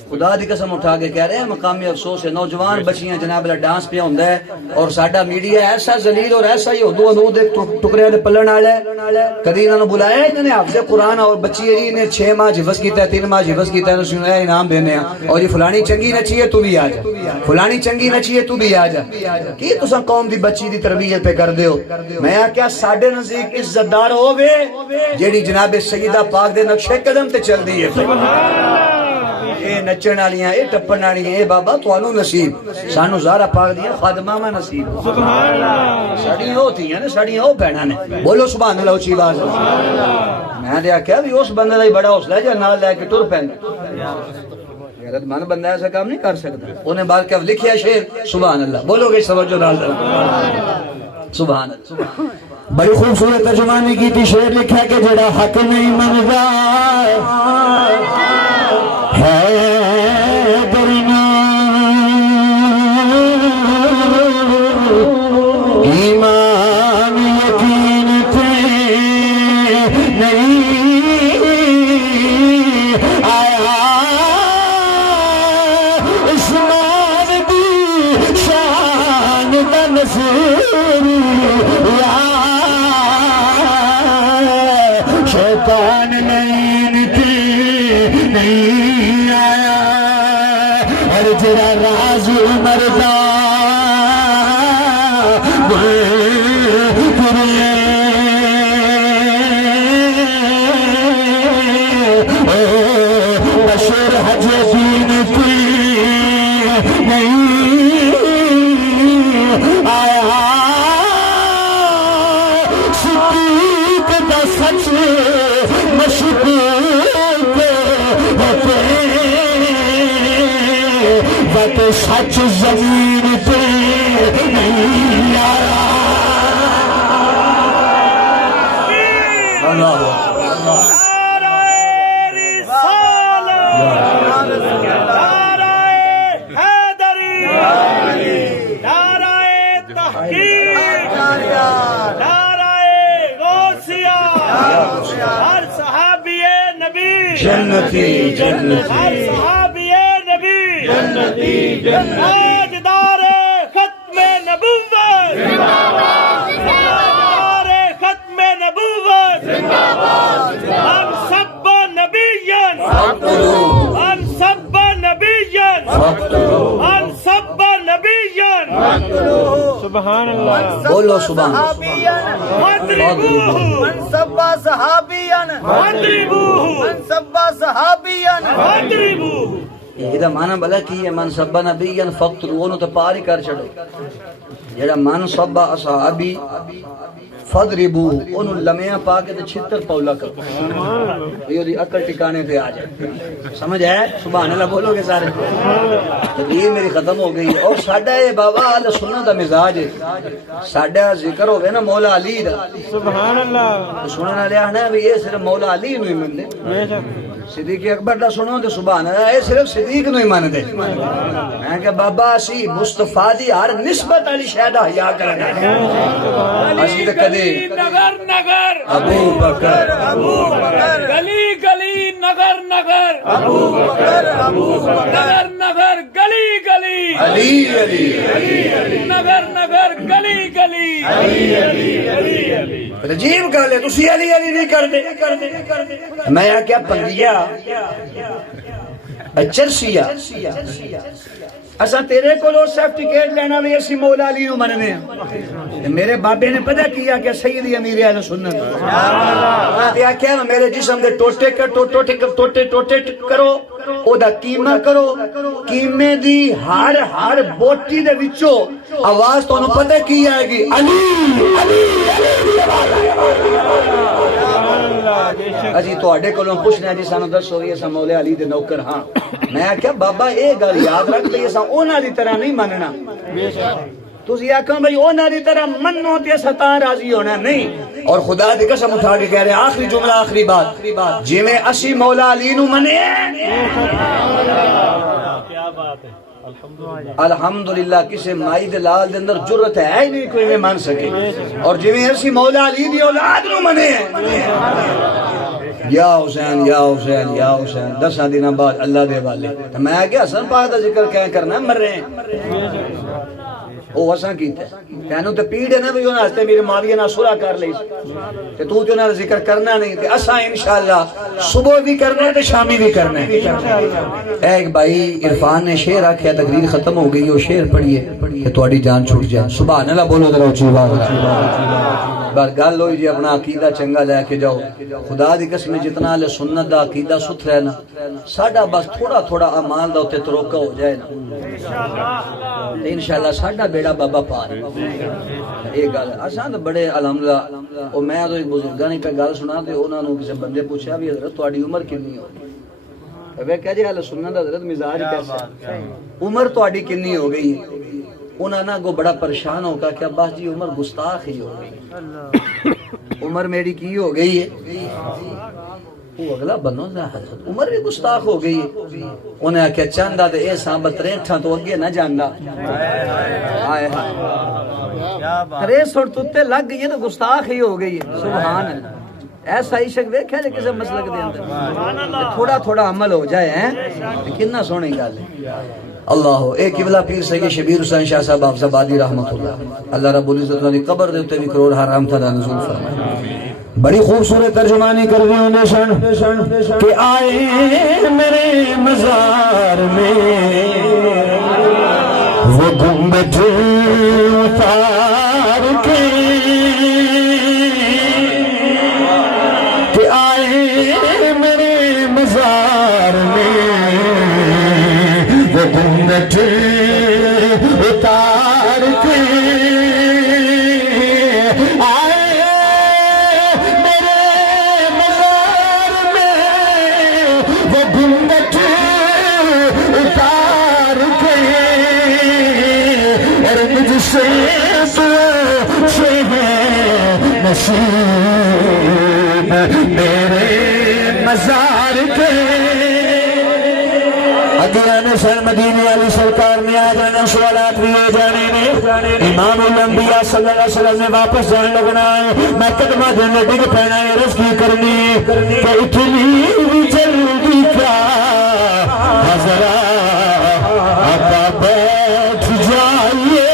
خدا دی قسم اٹھا کے کہہ رہے ہیں مقامی افسوس ہے نوجوان بچیاں جناب اللہ ڈانس پہ ہوندا ہے اور ساڈا میڈیا ایسا ذلیل اور ایسا ہی ہدو دے ٹکڑے دے پلن والا ہے کدی انہاں نو بلایا انہاں نے حافظ قرآن اور بچی ہے جی نے 6 ماہ حفظ کیتا ہے 3 ماہ حفظ کیتا ہے انہوں نے انعام دینے ہیں اور یہ فلانی چنگی نچی ہے تو بھی آ جا فلانی چنگی نچی ہے تو بھی آ جا کی تساں قوم دی بچی دی تربیت پہ کر دیو میں کیا ساڈے نزدیک عزت دار ہووے جیڑی جناب سیدہ پاک دے نقشے قدم تے چل دی ہے اے نچن والیاں اے ٹپن والیاں اے بابا تانوں نصیب سانو زہرا پاک دیاں خادماں نصیب سبحان اللہ ساڑیاں ہوتیاں نے ساڑیاں او بہناں نے بولو سبحان اللہ اچھی آواز میں تے آکھیا بھی اس بندے دا ہی بڑا حوصلہ ہے جو نال لے کے ٹر پیندا غیرت مند بندہ ایسا کام نہیں کر سکتا انہیں بار کہ لکھیا شعر سبحان اللہ بولو گے سمجھو نال سبحان اللہ بڑی خوبصورت ترجمانی کی تھی شعر لکھا کہ جڑا حق نہیں منگا ہے درنا ایمان یقین تھے نہیں آیا عثمان دی شان دا نصیر شیطان نہیں تھی نہیں آیا ہر جرا راز مردہ بشر حج دین تھی نہیں آیا صدیق دا سچ مشکوک ہوتے بٹ سچ زمین پہ نہیں آیا جنتی جنتی ہر صحابی نبی جنتی جنتی تاجدار ختم نبوت زندہ باد تاجدار ختم نبوت زندہ باد ہم سب نبیین ہم سب نبیین ہم سب نبیین سبحان اللہ بولو سبحان اللہ واضربوہ منصب صحابیان واضربوہ منصب صحابیان واضربوہ یہ مانا بلا کی ہے منصب نبیین فقتلوہ انہوں تو پار ہی کر چھڑو جیڑا منصب اصحابی فضربوہ انہوں لمیاں پا کے تو چھتر پولا کرو یہ دی عقل ٹکانے پہ آ جائے سمجھ ہے سبحان اللہ بولو گے سارے تقریر میری ختم ہو گئی اور ساڈا یہ بابا آل سنت دا مزاج ہے ساڈا ذکر ہوئے نا مولا علی دا سبحان اللہ سننا لیا ہے نا بھی یہ صرف مولا علی نوی مندے صدیق اکبر دا سنو دے سبحان اللہ یہ صرف صدیق نوی مندے میں کہ بابا اسی مصطفیٰ دی ہر نسبت علی شہدہ حیاء کرنا اسی تے کدے نگر نگر ابو بکر گلی گلی نگر نگر نگر نگر گلی گلی علی علی نگر نگر گلی گلی عجیب گل ہے تسی علی علی نہیں کردے میں کیا پنگیا چرسیا اساں تیرے کو لو سرٹیفکیٹ لینا بھی اسی مولا علی نو مننے ہیں میرے بابے نے پتہ کیا کہ سیدی امیر اہل سنت میں کیا میرے جسم دے ٹوٹے ٹوٹے کرو او دا قیمہ کرو قیمے دی ہر بوٹی دے وچوں آواز تو انہوں پتہ کی آئے گی علی علی اجی تو اڈے کولوں پوچھنا جی سانو دسو یہ سا مولا علی دے نوکر ہاں میں کیا بابا اے گل یاد رکھ لئی اساں انہاں دی طرح نہیں مننا تسی آکھاں بھئی انہاں دی طرح منو تے ستاں راضی ہونا نہیں اور خدا دی قسم اٹھا کے کہہ رہے آخری جملہ آخری بات جویں اسی مولا علی نو منے کیا بات ہے الحمدللہ کسی مائی دے لال دے اندر جرت ہے ہی نہیں کوئی میں مان سکے اور جویں اسی مولا علی دی اولاد نو منے یا حسین یا حسین یا حسین 10 دن بعد اللہ دے والے میں کیا حسن پاک دا ذکر کیا کرنا مر رہے ہیں او اساں کیتا تینوں تے پیڑ ہے نا بھی انہاں ہستے میرے معاویہ نال صلح کر لئی تے تو تے انہاں دا ذکر کرنا نہیں تے اساں انشاءاللہ صبح بھی کرنا ہے تے شامی بھی کرنا ہے ایک بھائی عرفان نے شعر آکھیا تقریر ختم ہو گئی وہ شعر پڑھیے کہ تہاڈی جان چھوٹ جائے سبحان اللہ بولو ذرا اونچی آواز بار گل ہوئی جی اپنا عقیدہ چنگا لے کے جاؤ خدا دی قسم جتنا اہل سنت دا عقیدہ ستھرا ہے نا ساڈا بس تھوڑا تھوڑا اعمال دا تے تروکا ہو جائے نا انشاءاللہ ساڈا بیڑا بابا پار یہ گل اساں تے بڑے الحمدللہ او میں تو ایک بزرگاں نے پہ گل سنا تے انہاں نوں کسے بندے پوچھا بھی حضرت تہاڈی عمر کتنی ہو گئی وہ کہہ جی اہل سنت دا حضرت مزاج کیسا ہے عمر تہاڈی کتنی ہو گئی انہاں نا کو بڑا پریشان ہو گیا کہ عباس جی عمر گستاخ ہی ہو گئی عمر میری کی ہو گئی ہے وہ اگلا بنو حضرت عمر بھی گستاخ ہو گئی ہے انہیں آکھیا چاندہ دے اے سامبت 63 تو اگے نہ جاندا آئے ہائے 63 تو لگ گئی ہے تو گستاخ ہی ہو گئی ہے سبحان اللہ ایسا عشق دیکھا لے کسی مسلک دے اندر تھوڑا تھوڑا عمل ہو جائے ہیں کتنا سونے گل ہے اللہ اے قبلہ پیر سید شبیر حسین شاہ صاحب حافظ آبادی رحمت اللہ اللہ رب العزت نے قبر دے تے بھی کروڑ حرام تھا نزول فرمائے بڑی خوبصورت ترجمانی کر دی انہیں شن کہ آئے میرے مزار میں وہ گنبد اتار کے کہ آئے میرے مزار میں وہ گنبد اتار کے میرے مزار کے اگیان سر مدینے والی سرکار میں آ جانا سوالات بھی ہو جانے میں امام الانبیاء صلی اللہ علیہ وسلم نے واپس جانے لگنا ہے میں قدمہ دینے ڈگ پہنا ہے رزق کی کرنی کہ اتنی بھی جلدی کیا حضرہ آقا بیٹھ جائیے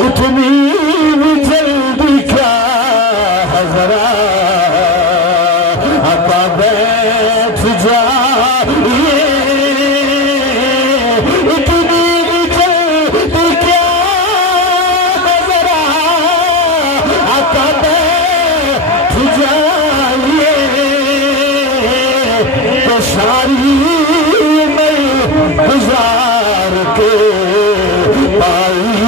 اتنی بھی جلدی کیا حضرہ آقا بیٹھ جائیے اتنی بھی جلدی کیا حضرہ آقا بیٹھ جائیے تو ساری میں گزار کے پائی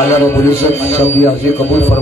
اللہ رب العزت سب کی عرضی قبول فرمائے